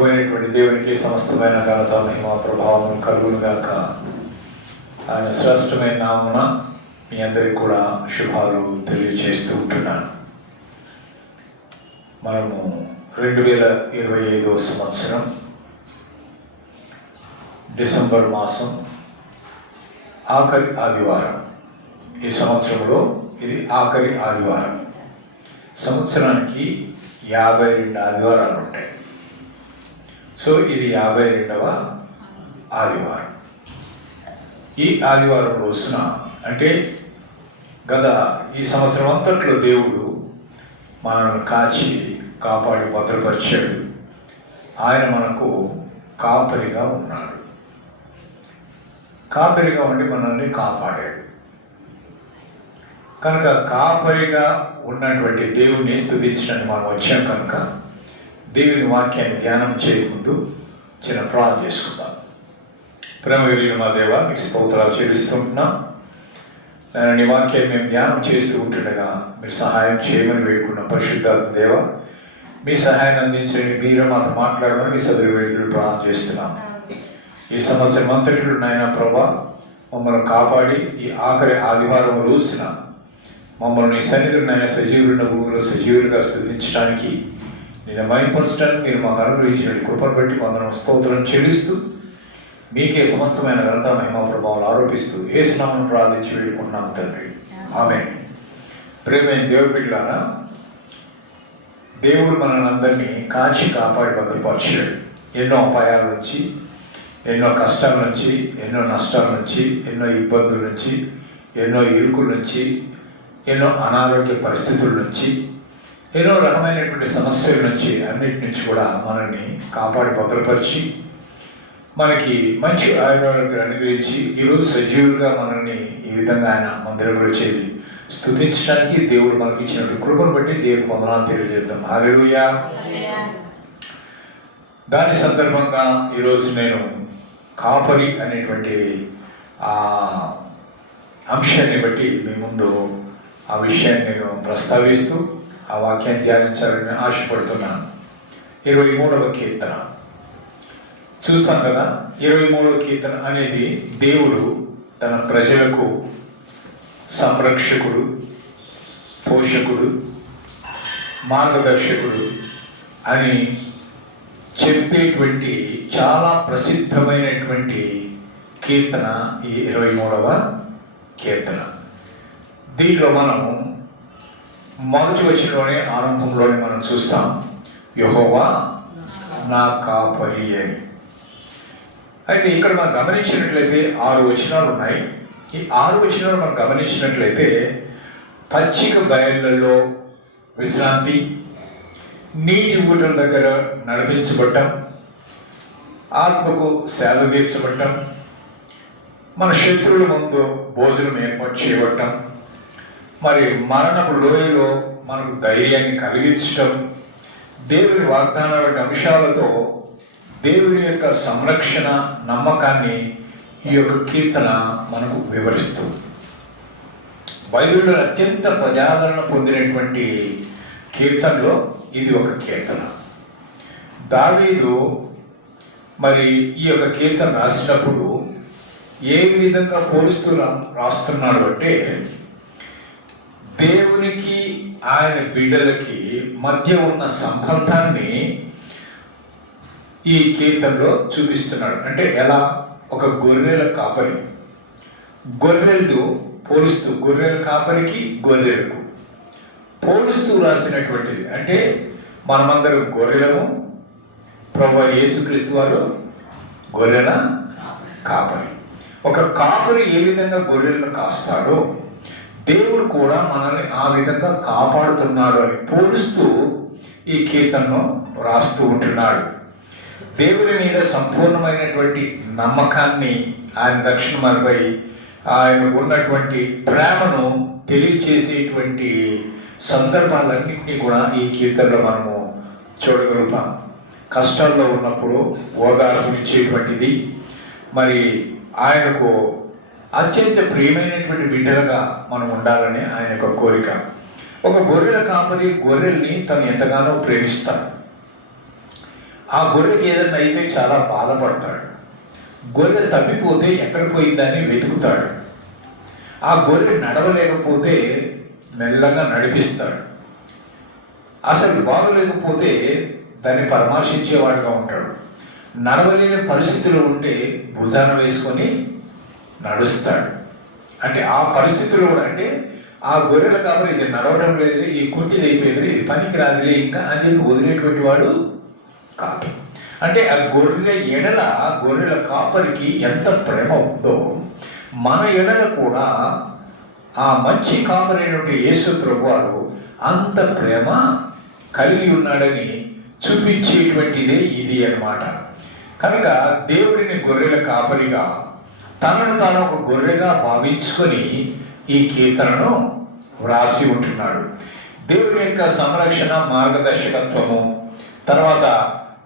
దేవునికి సమస్తమైన ఘనత మహిమ ప్రభావం కలుగునుగాక. ఆయన శ్రేష్టమైన నామమున మీ అందరికి కూడా శుభాలు తెలియజేస్తూ ఉంటున్నాను. మనము 2025 సంవత్సరం డిసెంబర్ మాసం ఆఖరి ఆదివారం. ఈ సంవత్సరంలో ఇది ఆఖరి ఆదివారం. సంవత్సరానికి 52 ఆదివారాలు ఉంటాయి. సో ఇది 52వ ఆదివారం. ఈ ఆదివారం రోజున అంటే గత ఈ సంవత్సరం అంతట్లో దేవుడు మనల్ని కాపాడి భద్రపరిచాడు. ఆయన మనకు కాపరిగా ఉన్నాడు. కాపరిగా ఉండి మనల్ని కాపాడాడు. కనుక కాపరిగా ఉన్నటువంటి దేవుణ్ణి స్తుతించడానికి మనం వచ్చాం. కనుక దేవుని వాక్యాన్ని ధ్యానం చేయకముందు చిన్న ప్రార్థన చేసుకుందాం. ప్రేమగిరిన మా దేవ, మీకు స్తోత్రాలు చెల్లిస్తుంటున్నాం. నేను నీ వాక్యాన్ని మేము ధ్యానం చేస్తూ ఉంటుండగా మీరు సహాయం చేయమని వేడుకున్నాం. పరిశుద్ధాత్మ దేవ, మీ సహాయాన్ని అందించండి. మీరు మాతో మాట్లాడమని మీ సదరు వేడుకలు ప్రార్థన చేస్తున్నాం. ఈ సంవత్సరం అంతటిలో నాయన ప్రభా మమ్మల్ని కాపాడి ఈ ఆఖరి ఆదివారం రోజున మమ్మల్ని సన్నిధులు నాయన సజీవులున్న భూమిలో సజీవులుగా స్తుతించడానికి, నేను మైపరచడానికి మీరు మాకు అనుగ్రహించిన కృపను బట్టి వందనం స్తోత్రం చెల్లిస్తూ మీకే సమస్తమైన ఘనత మహిమ ప్రభావాలు ఆరోపిస్తూ యేసు నామమున ప్రార్థించి వేడుకుంటున్నాను తండ్రి, ఆమేన్. ప్రేమైన దేవుని బిడ్డలారా, దేవుడు మనల్ని అందరినీ కాపాడి భద్రపరిచాడు. ఎన్నో అపాయాల నుంచి, ఎన్నో కష్టాల నుంచి, ఎన్నో నష్టాల నుంచి, ఎన్నో ఇబ్బందుల నుంచి, ఎన్నో ఇరుకుల నుంచి, ఎన్నో అనారోగ్య పరిస్థితుల నుంచి, ఎన్నో రకమైనటువంటి సమస్యల నుంచి, అన్నిటి నుంచి కూడా మనల్ని కాపాడి భద్రపరిచి మనకి మంచి ఆరోగ్యాన్ని అనుగ్రహించి ఈరోజు సజీవులుగా మనల్ని ఈ విధంగా ఆయన మందిరంలో చేరి స్తుతించడానికి దేవుడు మనకి ఇచ్చినటువంటి కృపను బట్టి దేవుడికి వందనాలు తెలియజేస్తాం. హల్లెలూయా. దాని సందర్భంగా ఈరోజు నేను కాపరి అనేటువంటి అంశాన్ని బట్టి మీ ముందు ఆ విషయాన్ని నేను ప్రస్తావిస్తూ ఆ వాక్యాన్ని ధ్యానించాలని ఆశపడుతున్నాను. 23వ కీర్తన చూస్తాం కదా. 23వ కీర్తన అనేది దేవుడు తన ప్రజలకు సంరక్షకుడు, పోషకుడు, మార్గదర్శకుడు అని చెప్పేటువంటి చాలా ప్రసిద్ధమైనటువంటి కీర్తన ఈ 23వ కీర్తన. దీంట్లో మనము మొదటి వచనంలోనే ఆరంభంలోనే మనం చూస్తాం, యెహోవా నా కాపరి అని. అయితే ఇక్కడ మనం గమనించినట్లయితే 6 వచనాలు ఉన్నాయి. ఈ 6 వచనాలు మనం గమనించినట్లయితే పచ్చిక బయళ్ళల్లో విశ్రాంతి, నీటి ఊటల దగ్గర నడిపించబడటం, ఆత్మకు సేవ తీర్చబడటం, మన శత్రువుల ముందు భోజనం ఏర్పాటు చేయబడటం, మరి మరణపు లోయలో మనకు ధైర్యాన్ని కలిగించటం, దేవుని వాగ్దానాల వంటి అంశాలతో దేవుని యొక్క సంరక్షణ నమ్మకాన్ని ఈ యొక్క కీర్తన మనకు వివరిస్తుంది. బైబిల్లో అత్యంత ప్రజాదరణ పొందినటువంటి కీర్తనలో ఇది ఒక కీర్తన. దావీదు మరి ఈ యొక్క కీర్తన రాసినప్పుడు ఏ విధంగా పోలుస్తూ రాస్తున్నాడు అంటే, దేవునికి ఆయన బిడ్డలకి మధ్య ఉన్న సంబంధాన్ని ఈ కీర్తనలో చూపిస్తున్నాడు. అంటే ఎలా? ఒక గొర్రెల కాపరి, గొర్రెలు పోలుస్తూ, గొర్రెల కాపరికి గొర్రెలకు పోలుస్తూ రాసినటువంటిది. అంటే మనమందరం గొర్రెలము, ప్రభువైన యేసుక్రీస్తు వారు గొర్రెల కాపరి. ఒక కాపరి ఏ విధంగా గొర్రెలను కాస్తాడో దేవుడు కూడా మనల్ని ఆ విధంగా కాపాడుతున్నాడు అని పోలుస్తూ ఈ కీర్తనను రాస్తూ ఉంటున్నాడు. దేవుని మీద సంపూర్ణమైనటువంటి నమ్మకాన్ని, ఆయన రక్షణ మనపై ఆయన ఉన్నటువంటి ప్రేమను తెలియచేసేటువంటి సందర్భాలన్నింటినీ కూడా ఈ కీర్తనలో మనము చూడగలుగుతాం. కష్టాల్లో ఉన్నప్పుడు ఓదార్పునిచ్చేటువంటిది, మరి ఆయనకు అత్యంత ప్రియమైనటువంటి బిడ్డలుగా మనం ఉండాలని ఆయన యొక్క కోరిక. ఒక గొర్రెల కాపరి గొర్రెల్ని తను ఎంతగానో ప్రేమిస్తాడు. ఆ గొర్రెకి ఏదన్నా అయితే చాలా బాధపడతాడు. గొర్రె తప్పిపోతే ఎక్కడ పోయిందని వెతుకుతాడు. ఆ గొర్రె నడవలేకపోతే మెల్లగా నడిపిస్తాడు. అసలు బాగలేకపోతే దాన్ని పరామర్శించేవాడుగా ఉంటాడు. నడవలేని పరిస్థితులు ఉంటే భుజాన వేసుకొని నడుస్తాడు. అంటే ఆ పరిస్థితులు కూడా, అంటే ఆ గొర్రెల కాబట్టి ఇది నడవడం లేదు, ఈ కుంటిది అయిపోయింది, ఇది పనికి రాదులే ఇంకా అని చెప్పి వదిలేటువంటి వాడు కాదు. అంటే ఆ గొర్రెల కాపరికి ఎంత ప్రేమ ఉందో మన ఎడల కూడా ఆ మంచి కాపరైనటువంటి యేసు ప్రభువారు అంత ప్రేమ కలిగి ఉన్నాడని చూపించేటువంటిదే ఇది అన్నమాట. కనుక దేవుడిని గొర్రెల కాపరిగా తనను తాను ఒక గొర్రెగా భావించుకొని ఈ కీర్తనను వ్రాసి ఉంటున్నాడు. దేవుని యొక్క సంరక్షణ, మార్గదర్శకత్వము, తర్వాత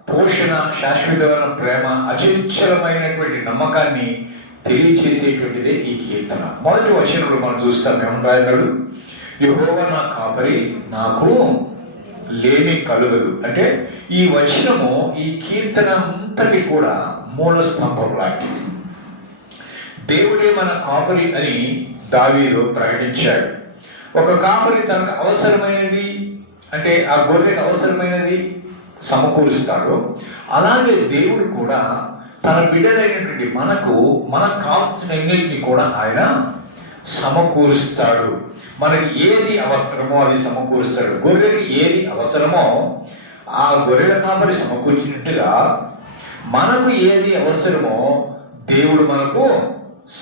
పోషణ, శాశ్వతమైన ప్రేమ, అచంచలమైనటువంటి నమ్మకాన్ని తెలియచేసేటువంటిదే ఈ కీర్తన. మొదటి వచనంలో మనం చూస్తాం, ఏమని రాయబడు, యెహోవా నా కాపరి, నాకు లేమి కలుగదు. అంటే ఈ వచనము ఈ కీర్తన అంతటి కూడా మూల స్తంభం లాంటిది. దేవుడే మన కాపరి అని దావీదు ప్రకటించాడు. ఒక కాపరి తనకు అవసరమైనది, అంటే ఆ గొర్రెకు అవసరమైనది సమకూరుస్తాడు. అలాగే దేవుడు కూడా తన బిడ్డలైనటువంటి మనకు కావాల్సినన్నింటినీ కూడా ఆయన సమకూరుస్తాడు. మనకి ఏది అవసరమో అది సమకూరుస్తాడు. గొర్రెకి ఏది అవసరమో ఆ గొర్రెల కాపరి సమకూర్చినట్టుగా మనకు ఏది అవసరమో దేవుడు మనకు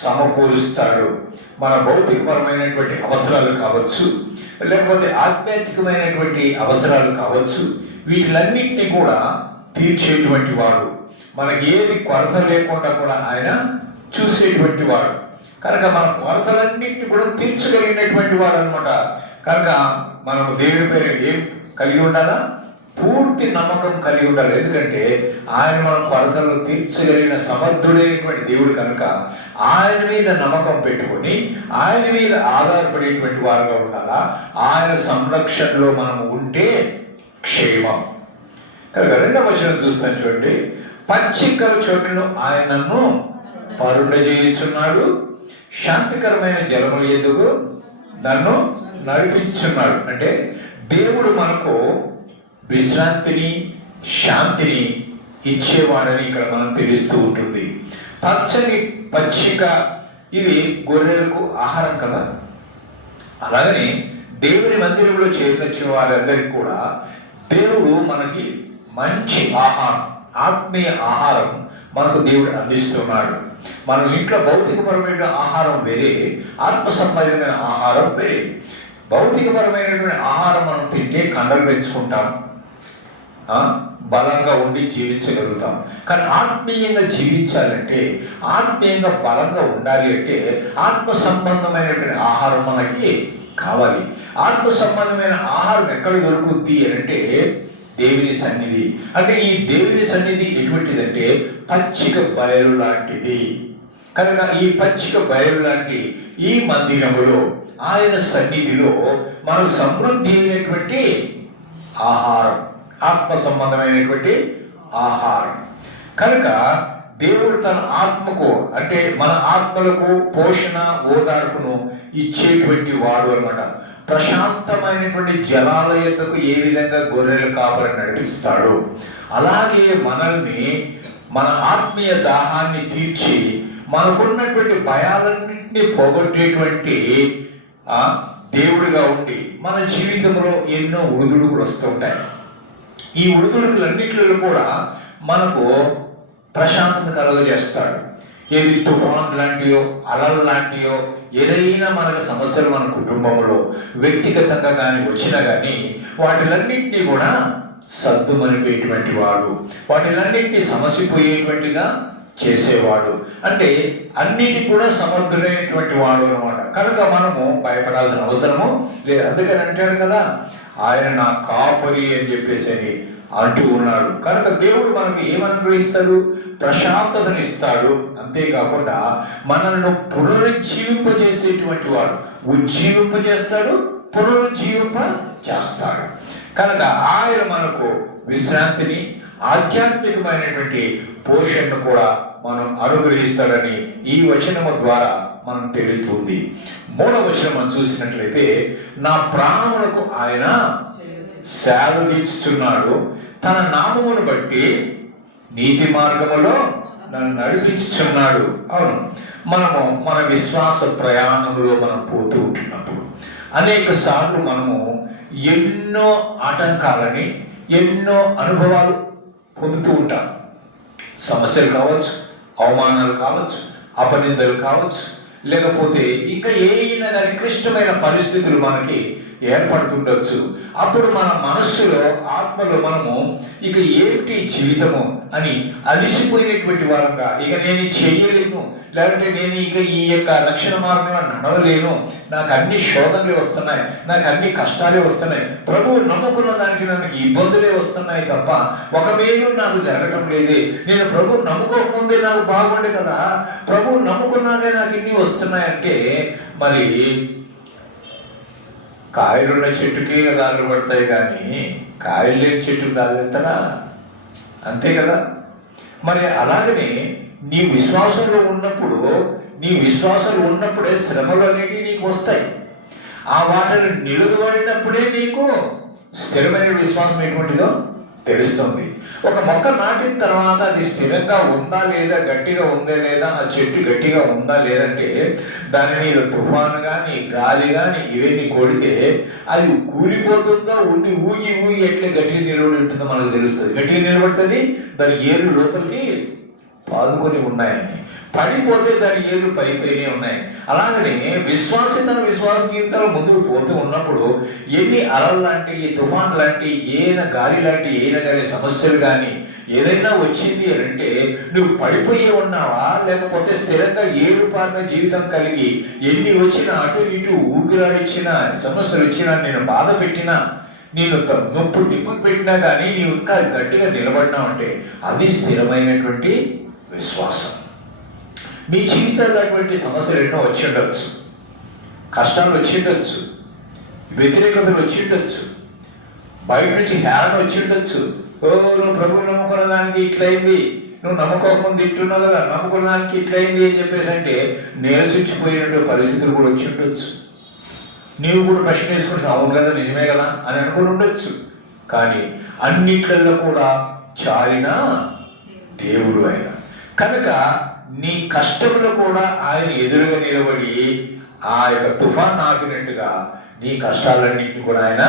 సమకూరుస్తాడు. మన భౌతికపరమైనటువంటి అవసరాలు కావచ్చు, లేకపోతే ఆధ్యాత్మికమైనటువంటి అవసరాలు కావచ్చు, వీటిలన్నింటినీ కూడా తీర్చేటువంటి వాడు, మనకి ఏది కొరత లేకుండా కూడా ఆయన చూసేటువంటి వాడు. కనుక మన కొరతలన్నింటినీ కూడా తీర్చగలిగినటువంటి వాడు అనమాట. కనుక మనము దేవుడి పేరు ఏం కలిగి ఉండాలా? పూర్తి నమ్మకం కలిగి ఉండాలి. ఎందుకంటే ఆయన మన కొరతలు తీర్చగలిగిన సమర్థుడైనటువంటి దేవుడు కనుక ఆయన మీద నమ్మకం పెట్టుకొని ఆయన మీద ఆధారపడేటువంటి వారుగా ఉండాలా. ఆయన సంరక్షణలో మనము ఉంటే క్షేమం. కనుక రెండవ వచనం చూస్తాను చూడండి, పచ్చికల చోట్లను ఆయన నన్ను పరుండజేస్తున్నాడు, శాంతికరమైన జలముల ఎదుగు నన్ను నడిపించున్నాడు. అంటే దేవుడు మనకు విశ్రాంతిని, శాంతిని ఇచ్చేవాడని ఇక్కడ మనం తెలుస్తూ ఉంటుంది. పచ్చిక ఇది గొర్రెలకు ఆహారం కదా. అలాగని దేవుని మందిరంలో చేరినచ్చిన వారందరికీ కూడా దేవుడు మనకి మంచి ఆహారం, ఆత్మీయ ఆహారం మనకు దేవుడు అందిస్తున్నాడు. మనం ఇంట్లో భౌతికపరమైన ఆహారం వేరే, ఆత్మ సంబంధమైన ఆహారం వేరే. భౌతికపరమైనటువంటి ఆహారం మనం తింటే కండలు పెంచుకుంటాం, బలంగా ఉండి జీవించగలుగుతాం. కానీ ఆత్మీయంగా జీవించాలంటే, ఆత్మీయంగా బలంగా ఉండాలి అంటే ఆత్మ సంబంధమైనటువంటి ఆహారం మనకి కావాలి. ఆత్మ సంబంధమైన ఆహారం ఎక్కడ దొరుకుద్ది అంటే దేవుని సన్నిధి. అంటే ఈ దేవుని సన్నిధి ఎటువంటిదంటే పచ్చిక బయలు లాంటిది. కనుక ఈ పచ్చిక బయలు లాంటి ఈ మందిరములో, ఆయన సన్నిధిలో మనకు సమృద్ధి అయినటువంటి ఆహారం, ఆత్మ సంబంధమైనటువంటి ఆహారం. కనుక దేవుడు తన ఆత్మకు, అంటే మన ఆత్మలకు పోషణ, ఓదార్పును ఇచ్చేటువంటి వాడు అన్నమాట. ప్రశాంతమైనటువంటి జలాల యొద్దకు ఏ విధంగా గొర్రెల కాపరి నడిపిస్తాడు, అలాగే మనల్ని, మన ఆత్మీయ దాహాన్ని తీర్చి మనకున్నటువంటి భయాలన్నింటినీ పోగొట్టేటువంటి దేవుడిగా ఉండి మన జీవితంలో ఎన్నో ఉడుదుడుకులు వస్తుంటాయి. ఈ ఉడుదుడుకులన్నింటిలో కూడా మనకు ప్రశాంతత కలుగజేస్తాడు. ఏది తుఫాన్ లాంటియో, అలలు లాంటియో, ఏదైనా మనకు సమస్యలు మన కుటుంబంలో వ్యక్తిగతంగా కానీ వచ్చినా కానీ వాటిలన్నింటినీ కూడా సర్దుమనిపోయేటువంటి వాడు, వాటిలన్నింటినీ సమసిపోయేటువంటిగా చేసేవాడు. అంటే అన్నిటికి కూడా సమర్థుడైనటువంటి వాడు అనమాట. కనుక మనము భయపడాల్సిన అవసరము లేదు. అందుకని అంటాడు కదా, ఆయన నా కాపరి అని చెప్పేసి అంటూ ఉన్నాడు. కనుక దేవుడు మనకు ఏమనుగ్రహిస్తాడు? ప్రశాంతతనిస్తాడు. అంతేకాకుండా మనల్ని పునరుజ్జీవింపజేసేటువంటి వాడు, ఉజ్జీవింపజేస్తాడు, పునరుజ్జీవింప చేస్తాడు. కనుక ఆయన మనకు విశ్రాంతిని, ఆధ్యాత్మికమైనటువంటి పోషణను కూడా మనం అనుగ్రహిస్తాడని ఈ వచనము ద్వారా మనం తెలుస్తుంది. 3వ వచనం మనం చూసినట్లయితే, నా ప్రాణములకు ఆయన సేవ తీర్చుచున్నాడు, తన నామమును బట్టి నీతి మార్గములో నన్ను నడిపించుచున్నాడు. అవును, మనము మన విశ్వాస ప్రయాణంలో మనం పోతూ ఉంటున్నప్పుడు అనేక సార్లు మనము ఎన్నో ఆటంకాలని, ఎన్నో అనుభవాలు పొందుతూ ఉంటాం. సమస్యలు కావచ్చు, అవమానాలు కావచ్చు, అపనిందలు కావచ్చు, లేకపోతే ఇంకా ఏమైనా కానీ క్లిష్టమైన పరిస్థితులు మనకి ఏర్పడుతుండొచ్చు. అప్పుడు మన మనస్సులో, ఆత్మలో మనము ఇక ఏమిటి జీవితము అని అలిసిపోయినటువంటి వారంగా, ఇక నేను చెయ్యలేను, లేదంటే నేను ఇక ఈ యొక్క రక్షణ మార్గంలో నడవలేను, నాకు అన్ని శోధనలే వస్తున్నాయి, నాకు అన్ని కష్టాలే వస్తున్నాయి, ప్రభువు నమ్ముకున్న దానికి నాకు ఇబ్బందులే వస్తున్నాయి తప్ప ఒక మేలు నాకు జరగటం లేదే, నేను ప్రభువు నమ్ముకోకముందే నాకు బాగుండే కదా, ప్రభువు నమ్ముకున్నాకే నాకు ఇన్ని వస్తున్నాయంటే, మరి కాయలున్న చెట్టుకే రాళ్ళు పడతాయి కానీ కాయలు లేని చెట్టుకు రాళ్ళు ఎత్తరా? అంతే కదా. మరి అలాగనే నీ విశ్వాసంలో ఉన్నప్పుడే శ్రమలు అనేవి నీకు వస్తాయి. ఆ వాటిని నిలువబడినప్పుడే నీకు స్థిరమైన విశ్వాసం ఎటువంటిదో తెలుస్తుంది. ఒక మొక్క నాటిన తర్వాత అది స్థిరంగా ఉందా లేదా, గట్టిగా ఉందా లేదా, ఆ చెట్టు గట్టిగా ఉందా లేదంటే దాని మీద తుఫాను కానీ, గాలి కానీ ఇవన్నీ కొడితే అది కూలిపోతుందో, ఊగి ఎట్లా గట్టిగా నిలబడి ఉంటుందో మనకు తెలుస్తుంది. గట్టిగా నిలబడుతుంది, దాని ఏళ్ళు లోపలికి పాదుకొని ఉన్నాయని. పడిపోతే దాని ఏళ్ళు పైపైనే ఉన్నాయి. అలాగనే విశ్వాస జీవితాలు ముందుకు పోతూ ఉన్నప్పుడు ఎన్ని అలలు లాంటి, తుఫాన్ లాంటి, గాలి లాంటి కానీ సమస్యలు కానీ ఏదైనా వచ్చింది అని అంటే నువ్వు పడిపోయి ఉన్నావా, లేకపోతే స్థిరంగా ఏరుపారిన జీవితం కలిగి ఎన్ని వచ్చినా అటు ఇటు ఊపిరాడిచ్చినా, సమస్యలు వచ్చినా, నేను బాధ పెట్టినా, నేను తిప్పు పెట్టినా కానీ నీవు ఇంకా గట్టిగా నిలబడినావంటే అది స్థిరమైనటువంటి విశ్వాసం. మీ జీవితంలో అటువంటి సమస్యలు ఎన్నో వచ్చి ఉండొచ్చు, కష్టాలు వచ్చి ఉండొచ్చు, వ్యతిరేకతలు వచ్చి ఉండొచ్చు, బయట నుంచి హేళన వచ్చి ఉండొచ్చు. నువ్వు ప్రభువు నమ్ముకున్న దానికి ఇట్లయింది, నువ్వు నమ్ముకోకముందు ఇట్టున్నావు కదా, నమ్ముకున్న దానికి ఇట్లయింది అని చెప్పేసి అంటే నిరసించిపోయినటువంటి పరిస్థితులు కూడా వచ్చి ఉండొచ్చు. నీవు కూడా ప్రశ్న వేసుకుంటే అవును కదా, నిజమే కదా అని అనుకుని ఉండొచ్చు. కానీ అన్నిట్లలో కూడా చాలిన దేవుడు ఆయన కనుక నీ కష్టంలో కూడా ఆయన ఎదురుగా నిలబడి ఆ యొక్క తుఫాన్ ఆపినట్టుగా నీ కష్టాలన్నింటినీ కూడా ఆయన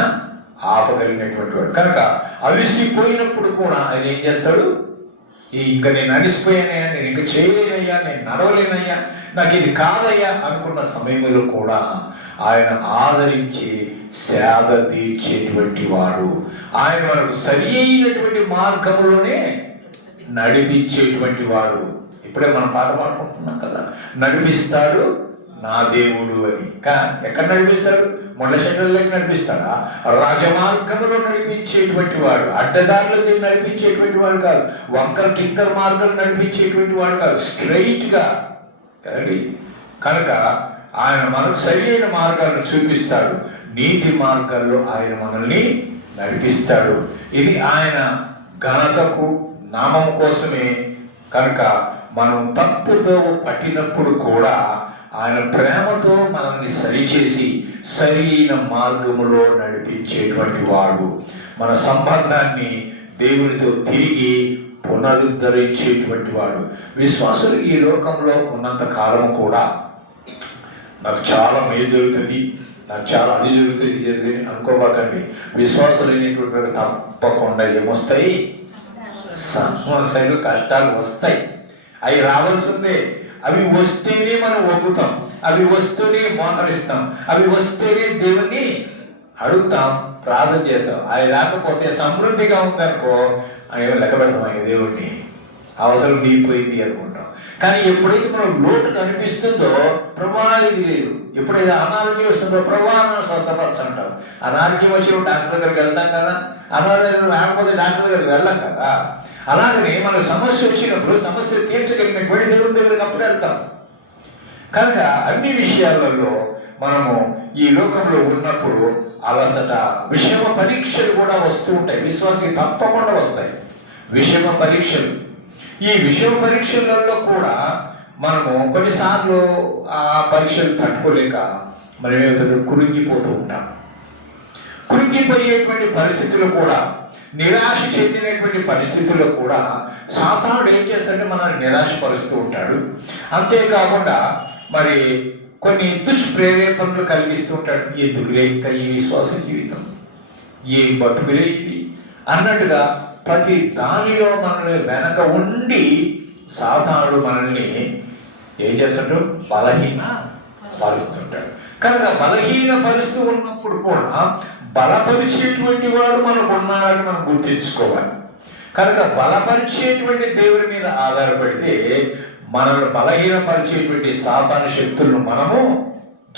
ఆపగలిగినటువంటి వాడు. కనుక అలసిపోయినప్పుడు కూడా ఆయన ఏం చేస్తాడు? ఇంకా నేను అలసిపోయానయ్యా, నేను ఇంకా చేయలేనయ్యా, నేను నడవలేనయ్యా, నాకు ఇది కాదయ్యా అనుకున్న సమయంలో కూడా ఆయన ఆదరించి సేద తీర్చేటువంటి వాడు. ఆయన మనకు సరి అయినటువంటి మార్గంలోనే నడిపించేటువంటి వాడు. ఇప్పుడే మనం పాట పాడుకుంటున్నాం కదా, నడిపిస్తాడు నా దేవుడు అని. ఎక్కడ నడిపిస్తాడు? ముళ్ళ చెట్లలోకి నడిపిస్తాడా? రాజమార్గంలో నడిపించేటువంటి వాడు, అడ్డదారులు నడిపించేటువంటి వాడు కాదు, వంకర్ టిక్కర్ మార్గం నడిపించేటువంటి వాడు కాదు, స్ట్రైట్ గా కదండి. కనుక ఆయన మనకు సరి అయిన మార్గాలను చూపిస్తాడు, నీతి మార్గాల్లో ఆయన మనల్ని నడిపిస్తాడు. ఇది ఆయన ఘనతకు, నామం కోసమే. కనుక మనం తప్పుతో పట్టినప్పుడు కూడా ఆయన ప్రేమతో మనల్ని సరిచేసి సరి అయిన మార్గములో నడిపించేటువంటి వాడు. మన సంబంధాన్ని దేవునితో తిరిగి పునరుద్ధరించేటువంటి వాడు. విశ్వాసులు ఈ లోకంలో ఉన్నంత కాలం కూడా నాకు చాలా మేలు జరుగుతుంది, నాకు చాలా అది జరుగుతుంది అనుకోబాకండి. విశ్వాసులు అయినటువంటి తప్పకుండా ఏమొస్తాయి? సమస్యలు, కష్టాలు వస్తాయి. అవి రావాల్సిందే. అవి వస్తేనే మనం ఒప్పుతాం, అవి వస్తేనే మోకరిస్తాం, అవి వస్తేనే దేవుణ్ణి అడుగుతాం, ప్రార్థన చేస్తాం. అవి రాకపోతే సమృద్ధిగా ఉందనుకో అని లెక్క పెడతాం. ఆయన దేవుణ్ణి అవసరం తీరిపోయింది అనుకుంటాం. కానీ ఎప్పుడైతే మనం లోటు కనిపిస్తుందో ప్రభా ఇది లేదు, ఎప్పుడైతే అనారోగ్యం వస్తుందో ప్రభా స్వస్థపరచంటాం. అనారోగ్యం వచ్చినప్పుడు డాక్టర్ దగ్గరికి వెళ్తాం కదా, అనారోగ్యం రాకపోతే డాక్టర్ దగ్గరికి వెళ్ళాం కదా. అలాగనే మనకు సమస్య వచ్చినప్పుడు సమస్య తీర్చగలిగినటువంటి దేవుని దగ్గరికి అప్పుడు వెళ్తాం. కనుక అన్ని విషయాలలో మనము ఈ లోకంలో ఉన్నప్పుడు అలసట, విషమ పరీక్షలు కూడా వస్తూ ఉంటాయి. విశ్వాసం తప్పకుండా వస్తాయి. విషమ పరీక్షలు. ఈ విషమ పరీక్షలలో కూడా మనము కొన్నిసార్లు ఆ పరీక్షలు తట్టుకోలేక మనం ఏమవుతుంది, కురింగిపోతూ ఉంటాం. కురింగిపోయేటువంటి పరిస్థితులు కూడా, నిరాశ చెందినటువంటి పరిస్థితుల్లో కూడా సాతానుడు ఏం చేస్తాడంటే మనల్ని నిరాశపరుస్తూ ఉంటాడు. అంతేకాకుండా మరి కొన్ని దుష్ప్రేరేపణలు కలిగిస్తూ ఉంటాడు. ఎందుకులే ఇంకా ఈ విశ్వాస జీవితం, ఏ బతుకులే ఇది అన్నట్టుగా ప్రతి దానిలో మనల్ని వెనక ఉండి సాతానుడు మనల్ని ఏం చేస్తాడు, బలహీన పరుస్తుంటాడు. కనుక బలహీన పరుస్తూ ఉన్నప్పుడు కూడా బలపరిచేటువంటి వాడు మనకు ఉన్నాడని మనం గుర్తించుకోవాలి. కనుక బలపరిచేటువంటి దేవుని మీద ఆధారపడితే మనల్ని బలహీనపరిచేటువంటి సాతాను శక్తులను మనము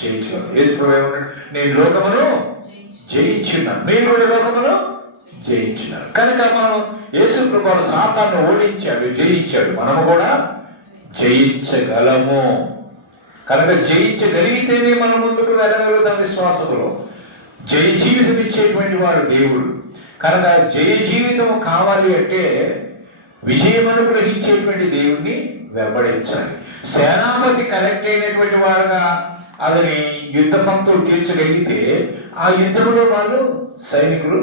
జయించగలం. యేసు ప్రభువు ఏమన్నాడు, నేను లోకమును జయించున్నాను, మీరు కూడా లోకమును జయించినారు. కనుక మనం యేసు ప్రభువు సాతాను ఓడించాడు, జయించాడు, మనము కూడా జయించగలము. కనుక జయించగలిగితేనే మనం ముందుకు వెళ్ళగలుగుతాం విశ్వాసములో. జయ జీవితం ఇచ్చేటువంటి వాడు దేవుడు. కనుక జయ జీవితం కావాలి అంటే విజయం అనుగ్రహించేటువంటి దేవుణ్ణి వెంబడించాలి. సేనాపతి కరెక్ట్ అయినటువంటి వాడుగా అతని యుద్ధ పంక్తులు తీర్చగలిగితే ఆ యుద్ధంలో వాళ్ళు సైనికులు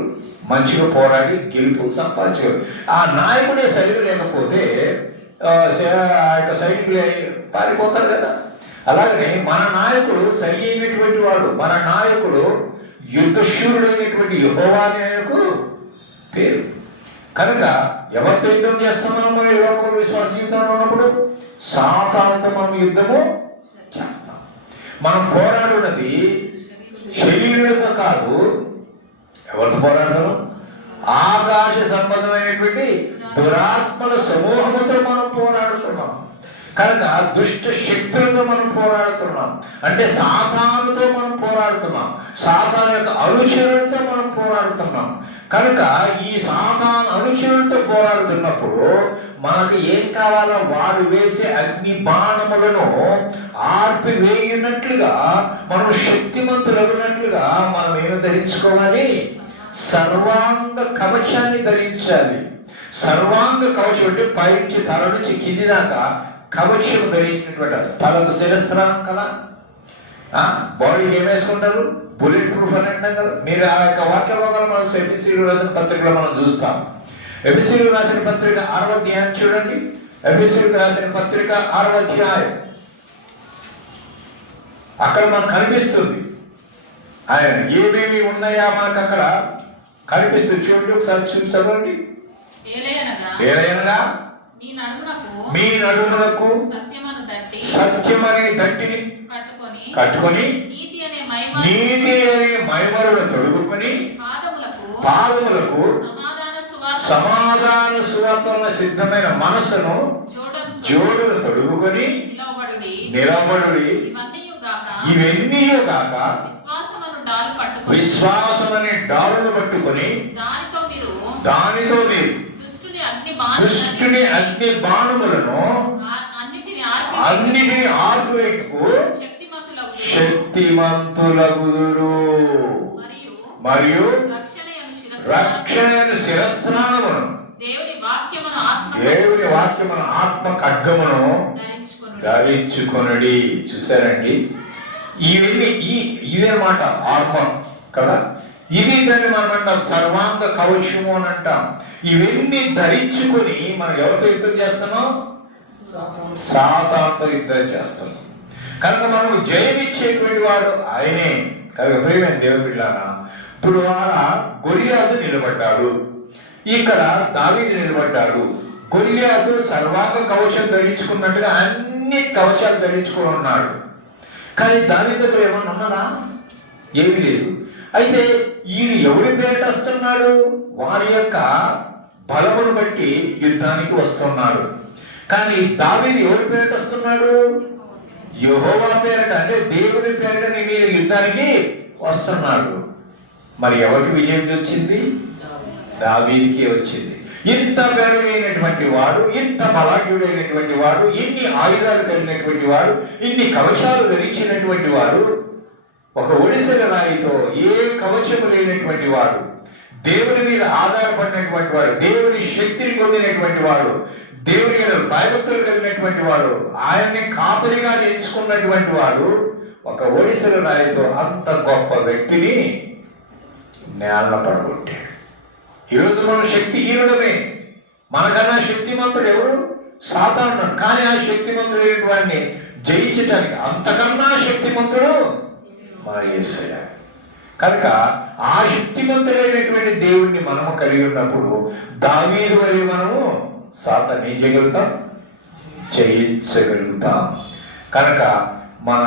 మంచిగా పోరాడి గెలుపు సంపాదించగలరు. ఆ నాయకుడే సరిగా లేకపోతే ఆ యొక్క సైనికులే పారిపోతారు కదా. అలాగనే మన నాయకుడు సరి అయినటువంటి వాడు, మన నాయకుడు యుద్ధశూరుడైనటువంటి యెహోవా అని ఆయనకు పేరు. కనుక ఎవరితో యుద్ధం చేస్తాం మనం ఈ లోకంలో విశ్వాస జీవితంలో ఉన్నప్పుడు? సాతానుతో మనం యుద్ధము చేస్తాం. మనం పోరాడున్నది శరీరులతో కాదు. ఎవరితో పోరాడతాం? ఆకాశ సంబంధమైనటువంటి దురాత్మల సమూహముతో మనం పోరాడుతున్నాం. కనుక దుష్ట శక్తులతో మనం పోరాడుతున్నాం. అంటే సాతానుతో మనం పోరాడుతున్నాం, సాతాను యొక్క అనుచరులతో మనం పోరాడుతున్నాం. కనుక ఈ సాతాను అనుచరులతో పోరాడుతున్నప్పుడు మనకు ఏం కావాలో వాడు వేసే అగ్ని బాణములను ఆర్పివేయున్నట్లుగా, మనం శక్తిమంతులగినట్లుగా మనం ఏమి ధరించుకోవాలి? సర్వాంగ కవచాన్ని ధరించాలి. సర్వాంగ కవచం అంటే పైనుంచి తల నుంచి కింది దాకా కవచం ధరించినటువంటి తలకు శిరస్త్రానం కదా. బాడీకి ఏం వేసుకుంటారు? బుల్లెట్ ప్రూఫ్ అని అంటాం కదా. మీరు ఆ యొక్క వాక్య భాగాలు మనం ఎఫెసీయులకు రాసిన పత్రికలో మనం చూస్తాం. ఎఫెసీయులకు రాసిన పత్రిక 6వ అధ్యాయం చూడండి. ఎఫెసీయులకు రాసిన పత్రిక 6వ అధ్యాయం, అక్కడ మనకు కనిపిస్తుంది ఆయన ఏమేమి ఉన్నాయా మనకు అక్కడ కనిపిస్తుంది. చూడండి, ఒకసారి చూసి చదవండి. ఏలయనగా మీ నడుమునకు సత్యమనే దట్టిని కట్టుకొని నీతి అనే మైమరును తొడుగుకొని పాదములకు సమాధాన సువార్తల సిద్ధమైన మనస్సును జోడును తొడుగుకొని నిలబడుడి. ఇవన్నీ గాక విశ్వాసమనే డాలును పట్టుకొని దానితో మీరు దుష్టుని అగ్ని బాణములను అన్నిటిని ఆర్పివేయుటకు శక్తిమంతులగుదురు. మరియు రక్షణ శిరస్త్రాణమును, దేవుని వాక్యమును ఆత్మ ఖడ్గమును ధరించుకొనుడి. చూసారండి, ఇవన్నీ ఇదన్నమాట ఆర్మర్ కదా. ఇది దాన్ని మనం అంటాం సర్వాంగ కవచము అని అంటాం. ఇవన్నీ ధరించుకొని మనం ఎవరితో యుద్ధం చేస్తున్నాం? సాతానుతో యుద్ధం చేస్తున్నాం. కనుక మనం జయమిచ్చేటువంటి వాడు ఆయనే. కనుక ప్రియమైన దేవుని బిడ్డలారా, ఇప్పుడు గొల్లియాతు నిలబడ్డాడు, ఇక్కడ దావీదు నిలబడ్డాడు. గొల్లియాతు సర్వాంగ కవచం ధరించుకున్నట్టుగా అన్ని కవచాలు ధరించుకొని ఉన్నాడు. కానీ దావీదు దగ్గర ఏమన్నా ఉన్నదా? ఏమీ లేదు. అయితే ఈయన ఎవరి పేరిట వస్తున్నాడు? వారి యొక్క బలమును బట్టి యుద్ధానికి వస్తున్నాడు. కానీ దావీదు ఎవరి పేరిట వస్తున్నాడు? యెహోవా పేరిట, అంటే దేవుని పేరిట నేను యుద్ధానికి వస్తున్నాడు. మరి ఎవరికి విజయం వచ్చింది? దావీదుకే వచ్చింది. ఇంత పెరుగైనటువంటి వాడు, ఇంత బలాఢ్యుడైనటువంటి వాడు, ఇన్ని ఆయుధాలు కలిగినటువంటి వాడు, ఇన్ని కవచాలు ధరించినటువంటి వాడు, ఒక ఒడిసెల రాయితో ఏ కవచము లేనటువంటి వాడు, దేవుని మీద ఆధారపడినటువంటి వాడు, దేవుని శక్తిని పొందినటువంటి వాడు, దేవుని మీద భయభక్తులు కలిగినటువంటి వాడు, ఆయన్ని కాపరిగా ఎంచుకున్నటువంటి వాడు ఒక ఒడిసెల రాయితో అంత గొప్ప వ్యక్తిని నేల పడగొట్టాడు. ఈరోజు మనం శక్తిహీనుడమే. మనకన్నా శక్తిమంతుడు ఎవరు? సాతాను. కానీ ఆ శక్తిమంతుడైన వాడిని జయించటానికి అంతకన్నా శక్తిమంతుడు మన యేసయ్య. కనుక ఆ శక్తిమంతుడైనటువంటి దేవుణ్ణి మనము కలిగి ఉన్నప్పుడు దావీదు వలె మనము సాతాన్ని ఏం చేయగలుగుతాం? జయించగలుగుతాం. కనుక మన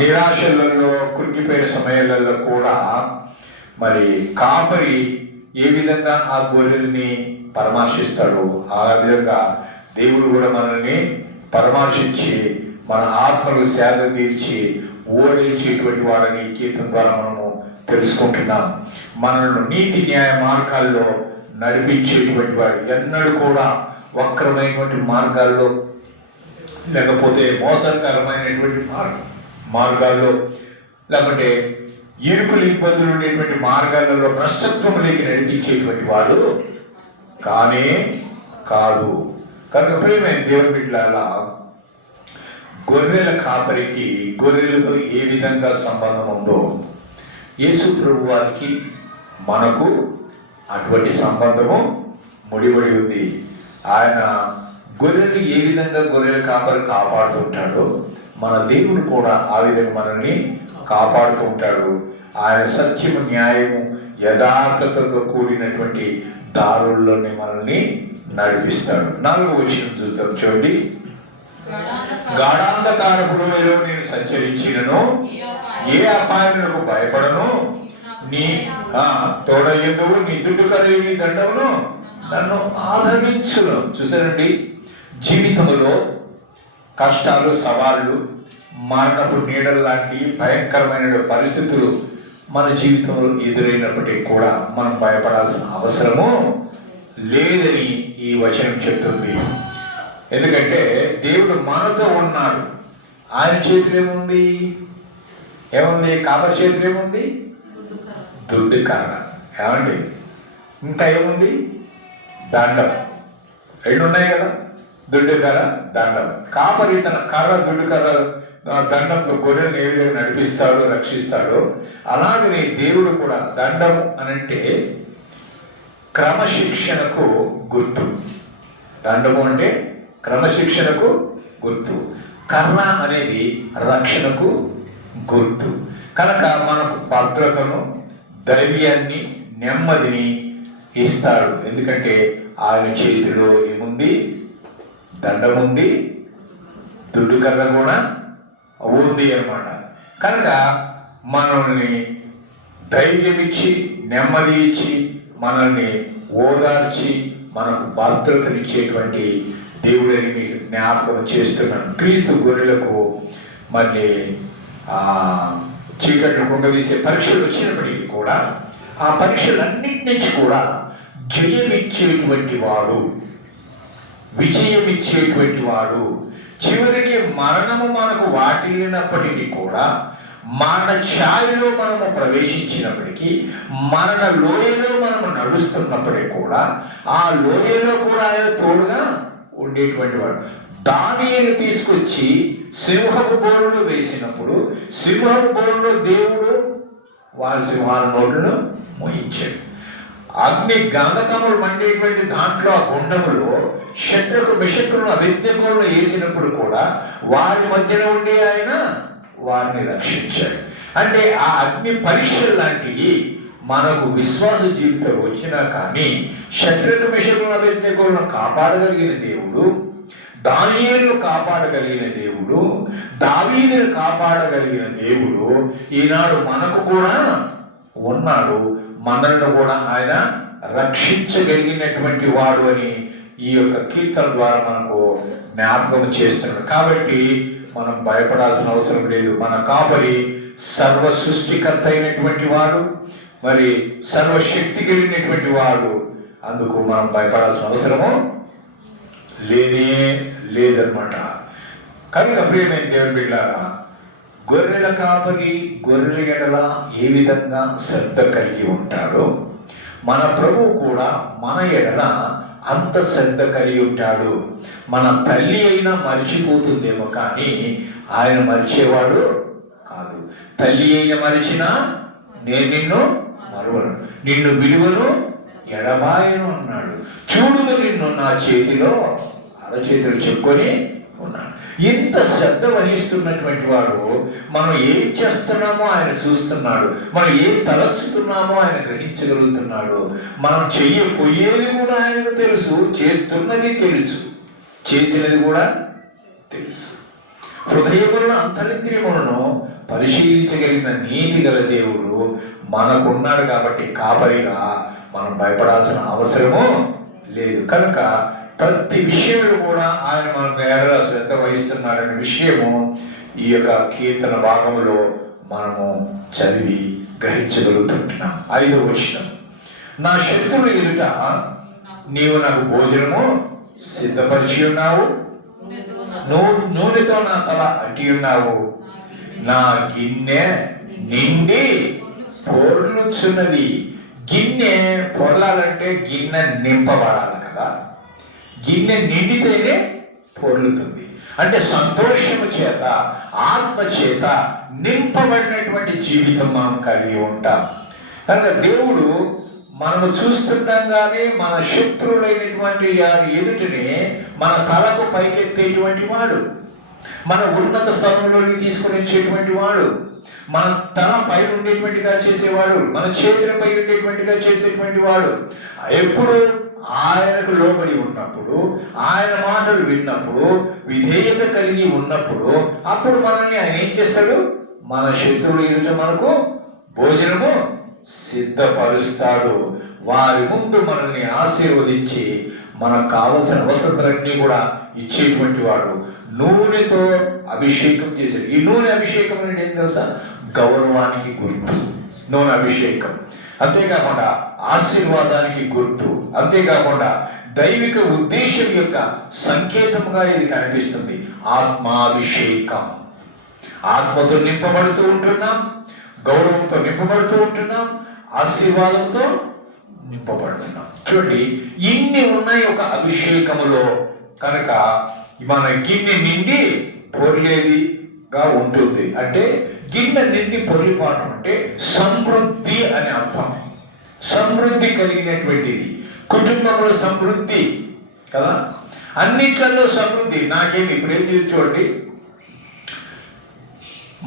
నిరాశలలో కృంగిపోయిన సమయాలలో కూడా మరి కాపరి ఏ విధంగా ఆ గొర్రెల్ని పరామర్శిస్తాడు, ఆ విధంగా దేవుడు కూడా మనల్ని పరామర్శించి మన ఆత్మకు సేద తీర్చి ఓడించేటువంటి వాడని కీర్తన ద్వారా మనము తెలుసుకుంటున్నాం. మనల్ని నీతి న్యాయ మార్గాల్లో నడిపించేటువంటి వాడు, ఎన్నడూ కూడా వక్రమైనటువంటి మార్గాల్లో లేకపోతే మోసకరమైనటువంటి మార్గాల్లో లేకపోతే ఇరుకులు ఇబ్బందులు ఉండేటువంటి మార్గాలలో భ్రష్టత్వములోకి నడిపించేటువంటి వాడు కానే కాదు. కనుక ప్రియమైన దేవుని బిడ్డలారా, గొర్రెల కాపరికి గొర్రెలతో ఏ విధంగా సంబంధం ఉందో యేసు ప్రభు వారికి మనకు అటువంటి సంబంధము ముడిపడి ఉంది. ఆయన గొర్రెలు ఏ విధంగా గొర్రెల కాపరి కాపాడుతుంటాడో మన దేవుడు కూడా ఆ విధంగా మనల్ని కాపాడుతూ ఉంటాడు. ఆయన సత్యము, న్యాయము, యథార్థతతో కూడినటువంటి దారుల్లోనే మనల్ని నడిపిస్తాడు. 4వ వచనం చూద్దాం, చూడండి. గాఢాంధకారపు లోయలో నేను సంచరించినను ఏ అపాయములకు భయపడను, నీ తోడయ్యందువు, నీ దుడ్డు కర్రీ, నీ దండమును నన్ను ఆదరించును. చూసారండి, జీవితంలో కష్టాలు, సవాళ్ళు, మరణపు నీడలు లాంటి భయంకరమైన పరిస్థితులు మన జీవితంలో ఎదురైనప్పటికీ కూడా మనం భయపడాల్సిన అవసరము లేదని ఈ వచనం చెప్తుంది. ఎందుకంటే దేవుడు మనతో ఉన్నాడు. ఆయన చేతులు ఏముంది? కాపరి చేతులు ఏముంది? దుడ్డు కర్ర. ఏమండి, ఇంకా ఏముంది? దండం. 2 ఉన్నాయి కదా, దుడ్డు కర్ర, దండం. కాపరి తన కర్ర, దుడ్డు కర్ర, దండంతో గొర్రెలను ఏ విధంగా నడిపిస్తాడో, రక్షిస్తాడో అలాగనే దేవుడు కూడా దండము అనంటే క్రమశిక్షణకు గుర్తు. దండము అంటే క్రమశిక్షణకు గుర్తు, కర్ణ అనేది రక్షణకు గుర్తు. కనుక మనకు భద్రతను, ధైర్యాన్ని, నెమ్మదిని ఇస్తాడు. ఎందుకంటే ఆయన చేతిలో ఏముంది? దండముంది, దుడ్డు కర్ర కూడా ఉంది అన్నమాట. కనుక మనల్ని ధైర్యం ఇచ్చి, నెమ్మది ఇచ్చి, మనల్ని ఓదార్చి, మనకు భద్రతనిచ్చేటువంటి దేవుడిని మీకు జ్ఞాపకం చేస్తున్నాను. క్రీస్తు గొర్రెలకు మరి చీకట్లు కుంగదీసే పరీక్షలు వచ్చినప్పటికీ కూడా ఆ పరీక్షలన్నిటి నుంచి కూడా జయమిచ్చేటువంటి వాడు, విజయం ఇచ్చేటువంటి వాడు. చివరికి మరణము మనకు వాటిల్లినప్పటికీ కూడా, మరణ ఛాయలో మనము ప్రవేశించినప్పటికీ, మరణ లోయలో మనము నడుస్తున్నప్పటికీ కూడా ఆ లోయలో కూడా ఆయన తోడుగా ఉండేటువంటి వాడు. దానియేలు తీసుకొచ్చి సింహపు బోరులో వేసినప్పుడు, సింహపు బోరులో దేవుడు వారి సింహాల నోట్లను మోయించాడు. అగ్ని గంధకములు మండేటువంటి దాంట్లో ఆ గుండములో శత్రుకు మిషత్రులను అభిజ్ఞకులను వేసినప్పుడు కూడా వారి మధ్యన ఉండి ఆయన వారిని రక్షించాడు. అంటే ఆ అగ్ని పరీక్షలు లాంటివి మనకు విశ్వాస జీవితం వచ్చినా కానీ శత్రుకు మిషత్రులను అభిజ్ఞకులను కాపాడగలిగిన దేవుడు, దానియేలును కాపాడగలిగిన దేవుడు, దావీదును కాపాడగలిగిన దేవుడు ఈనాడు మనకు కూడా ఉన్నాడు. మనల్ని కూడా ఆయన రక్షించగలిగినటువంటి వాడు అని ఈ యొక్క కీర్తన ద్వారా మనకు జ్ఞాపకం చేస్తున్నాడు. కాబట్టి మనం భయపడాల్సిన అవసరం లేదు. మన కాపరి సర్వ సృష్టికర్త అయినటువంటి వాడు, మరి సర్వశక్తి కలిగినటువంటి వాడు. అందుకు మనం భయపడాల్సిన అవసరము లేదన్నమాట. కనుక ప్రియమైన దేవుని బిడ్డలారా, గొర్రెల కాపరి గొర్రెల ఎడల ఏ విధంగా శ్రద్ధ కలిగి ఉంటాడో మన ప్రభువు కూడా మన ఎడల అంత శ్రద్ధ కలిగి ఉంటాడు. మన తల్లి అయినా మరిచిపోతుందేమో కానీ ఆయన మరిచేవాడు కాదు. తల్లి అయినా మరిచినా నేను నిన్ను మరువను, నిన్ను విలువను ఎడబాయను అన్నాడు. చూడును నిన్ను నా చేతిలో అరచేతులు చెప్పుకొని ఉన్నాడు. ఇంత శ్రద్ధ వహిస్తున్నటువంటి వాడు మనం ఏం చేస్తున్నామో ఆయన చూస్తున్నాడు, మనం ఏం తలచుతున్నామో ఆయన గ్రహించగలుగుతున్నాడు. మనం చెయ్యపోయేది కూడా ఆయనకు తెలుసు, చేస్తున్నది తెలుసు, చేసినది కూడా తెలుసు. హృదయములను అంతరింద్రియములను పరిశీలించగలిగిన నీతి గల దేవుడు మనకున్నాడు. కాబట్టి కాపరిగా మనం భయపడాల్సిన అవసరము లేదు. కనుక ప్రతి విషయంలో కూడా ఆయన మనకు ఎలా శ్రద్ధ వహిస్తున్నాడనే విషయము ఈ యొక్క కీర్తన భాగంలో మనము చదివి గ్రహించగలుగుతుంటున్నాం. 5వ వచనం, నా శత్రువుల ఎదుట నీవు నాకు భోజనము సిద్ధపరిచి ఉన్నావు, నూనెతో నా తల అట్టి ఉన్నావు, నా గిన్నె నిండి పొర్లుచున్నది. గిన్నె పొరలాలంటే గిన్నె నింపబడాలి కదా, గిన్నె నిండితేనే పొర్లుతుంది. అంటే సంతోషము చేత, ఆత్మ చేత నింపబడినటువంటి జీవితం మనం కలిగి ఉంటాం. కనుక దేవుడు మనము చూస్తుంటాం కానీ మన శత్రువులైనటువంటి వారి ఎదుటిని మన తలకు పైకెత్తేటువంటి వాడు, మన ఉన్నత స్థలంలోకి తీసుకుని వచ్చేటువంటి వాడు, మన తల పై ఉండేటువంటిగా చేసేవాడు, మన చేతుల పై ఉండేటువంటిగా చేసేటువంటి వాడు. ఎప్పుడు ఆయనకు లోబడి ఉన్నప్పుడు, ఆయన మాటలు విన్నప్పుడు, విధేయత కలిగి ఉన్నప్పుడు, అప్పుడు మనల్ని ఆయన ఏం చేస్తాడు? మన శత్రువులు ఎదుట మనకు భోజనము సిద్ధపరుస్తాడు. వారి ముందు మనల్ని ఆశీర్వదించి మనకు కావలసిన అవసరాలన్నీ కూడా ఇచ్చేటువంటి వాడు. నూనెతో అభిషేకం చేశాడు. ఈ నూనె అభిషేకం అంటే ఏం తెలుసా? గౌరవానికి గుర్తు నూనె అభిషేకం. అంతేకాకుండా ఆశీర్వాదానికి గుర్తు, అంతేకాకుండా దైవిక ఉద్దేశం యొక్క సంకేతంగా ఇది కనిపిస్తుంది. ఆత్మాభిషేకం. ఆత్మతో నింపబడుతూ ఉంటున్నాం, గౌరవంతో నింపబడుతూ ఉంటున్నాం, ఆశీర్వాదంతో నింపబడుతున్నాం. చూడండి, ఇన్ని ఉన్నాయి ఒక అభిషేకములో. కనుక మన గిన్నె నిండి పొర్లేదిగా ఉంటుంది. అంటే గిన్నె నిండి పొర్లిపాటు అంటే సమృద్ధి అని అర్థం. సమృద్ధి కలిగినటువంటిది, కుటుంబంలో సమృద్ధి కదా, అన్నిట్లలో సమృద్ధి. నాకేమి ఇప్పుడు ఏం చూడండి,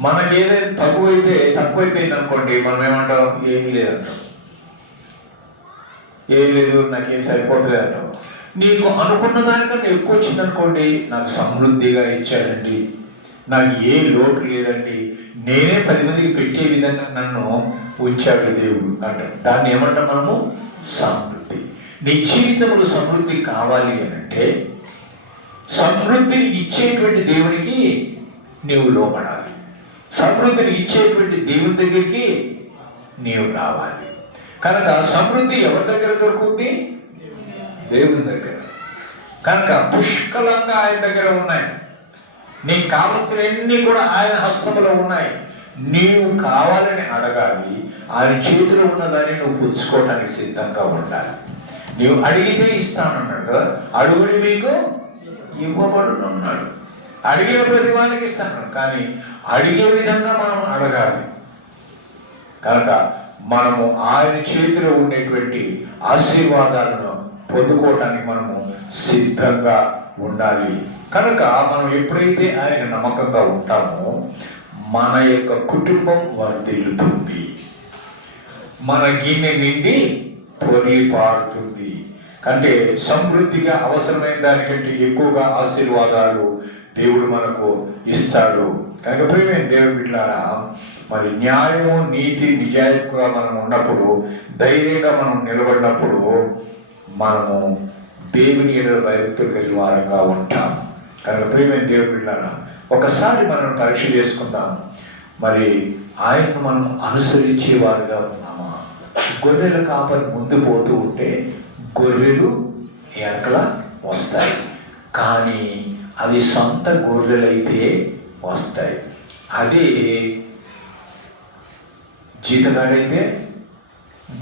మనకేదైనా తక్కువైపోయింది అనుకోండి, మనం ఏమంటాం? ఏమీ లేదంటాం, ఏం లేదు, నాకేం సరిపోతలేదు అంటాం. నీకు అనుకున్న దానికన్నా ఎక్కువ వచ్చింది అనుకోండి, నాకు సమృద్ధిగా ఇచ్చాడండి, నాకు ఏ లోటు లేదండి, నేనే 10 మందికి పెట్టే విధంగా నన్ను ఉంచాడు దేవుడు అంటాడు. దాన్ని ఏమంటాం మనము? సమృద్ధి. నీ జీవితంలో సమృద్ధి కావాలి అంటే సమృద్ధిని ఇచ్చేటువంటి దేవునికి నీవు లోపడాలి. సమృద్ధిని ఇచ్చేటువంటి దేవుని దగ్గరికి నీవు రావాలి. కనుక సమృద్ధి ఎవరి దగ్గర దొరుకుతుంది? దేవుని దగ్గర. కనుక పుష్కలంగా ఆయన దగ్గర ఉన్నాయి. నీకు కావలసినవన్నీ కూడా ఆయన హస్తములో ఉన్నాయి. నీవు కావాలని అడగాలి. ఆయన చేతిలో ఉన్నదాన్ని నువ్వు పుచ్చుకోవడానికి సిద్ధంగా ఉండాలి. నీవు అడిగితే ఇస్తానన్నాడు కదా, అడుగుడి మీకు ఇవ్వబడును అన్నాడు. అడిగిన ప్రతి వానికి ఇస్తాను, కానీ అడిగే విధంగా మనం అడగాలి. కనుక మనము ఆయన చేతిలో ఉండేటువంటి ఆశీర్వాదాలను పొందుకోవడానికి మనము సిద్ధంగా ఉండాలి. కనుక మనం ఎప్పుడైతే ఆయన నమ్మకంగా ఉంటామో మన యొక్క కుటుంబం వర్ధిల్లుతుంది, మన గిన్నె నిండి పొర్లిపారుతుంది. అంటే సమృద్ధిగా అవసరమైన దానికంటే ఎక్కువగా ఆశీర్వాదాలు దేవుడు మనకు ఇస్తాడు. కనుక ప్రియమైన దేవుని బిడ్డలారా, మరి న్యాయము, నీతి, నిజాయితీగా మనం ఉన్నప్పుడు, ధైర్యంగా మనం నిలబడినప్పుడు మనము దేవుని ఎడల భయభక్తులు కలిగిన వారంగా ఉంటాం. కనుక ప్రియమైన దేవుని బిడ్డలారా, ఒకసారి మనం పరీక్ష చేసుకుందాం. మరి ఆయన్ను మనం అనుసరించే వారుగా ఉన్నామా? గొర్రెల కాపరి ముందు పోతూ ఉంటే గొర్రెలు వెనకల వస్తాయి, కానీ అవి సొంత గొర్రెలైతే వస్తాయి. అదే జీతగాడైతే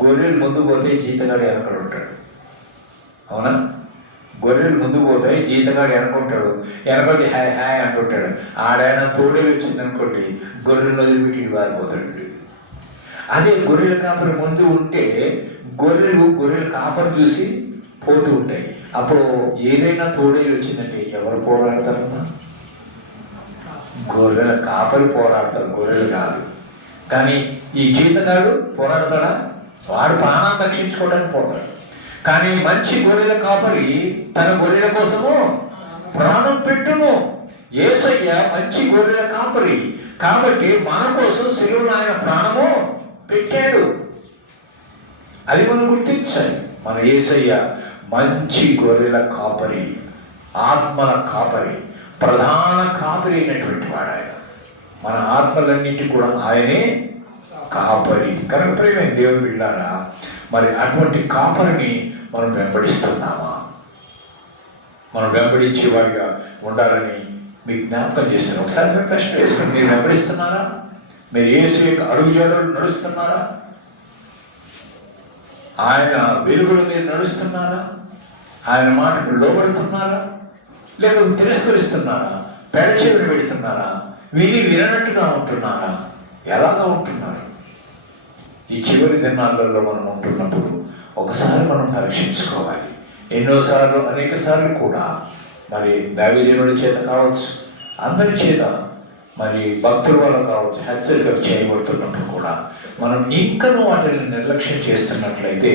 గొర్రెలు ముందు పోతే జీతగాడు వెనకలు ఉంటాడు. అవునా? గొర్రెలు ముందు పోతాయి, జీతగాడు వెనకుంటాడు. వెనకొచ్చి హాయ్ హాయ్ అంటుంటాడు. ఆడైనా తోడేలు వచ్చిందనుకోండి, గొర్రెలు వదిలిపెట్టి వారిపోతాడు. అదే గొర్రెల కాపరి ముందు ఉంటే గొర్రెల కాపరి చూసి పోతూ ఉంటాయి. అప్పుడు ఏదైనా తోడేలు వచ్చిందంటే ఎవరు పోరాడతారన్నా? గొర్రెల కాపరి పోరాడతారు, గొర్రెలు కాదు. కానీ ఈ జీతగాడు పోరాడతాడా? వాడు ప్రాణాన్ని రక్షించుకోవడానికి పోతాడు. కానీ మంచి గొర్రెల కాపరి తన గొర్రెల కోసము ప్రాణం పెట్టును. యేసయ్య మంచి గొర్రెల కాపరి కాబట్టి మన కోసం సిలువను ఆయన ప్రాణము పెట్టాడు. అది మనం గుర్తించాలి. మన యేసయ్య మంచి గొర్రెల కాపరి, ఆత్మల కాపరి, ప్రధాన కాపరి అయినటువంటి వాడు ఆయన. మన ఆత్మలన్నింటి కూడా ఆయనే కాపరి. కనుక ప్రియమైన దేవుని బిడ్డలారా, మరి అటువంటి కాపరిని మనం వెంబడిస్తున్నామా? మనం వెంబడించేవాడిగా ఉండాలని మీకు జ్ఞాపకం చేస్తున్నాం. ఒకసారి మీరు ప్రశ్న వేసుకుని, మీరు వెంబడిస్తున్నారా? మీరు యేసు యొక్క అడుగుజాడలు నడుస్తున్నారా? ఆయన వెలుగులు మీరు నడుస్తున్నారా? ఆయన మాటకు లోబడుతున్నారా? లేక తిరస్కరిస్తున్నారా? పెడచెవిని పెడుతున్నారా? వినట్టుగా ఉంటున్నారా? ఎలాగా ఉంటున్నారు? ఈ చివరి దినాలలో మనం ఉంటున్నప్పుడు ఒకసారి మనం పరీక్షించుకోవాలి. ఎన్నోసార్లు, అనేక సార్లు కూడా మరి దైవజనుడి చేత కావచ్చు, అందరి చేత, మరి భక్తుల వల్ల కావచ్చు, హెచ్చరికలు చేయబడుతున్నప్పుడు కూడా మనం ఇంకనూ వాటిని నిర్లక్ష్యం చేస్తున్నట్లయితే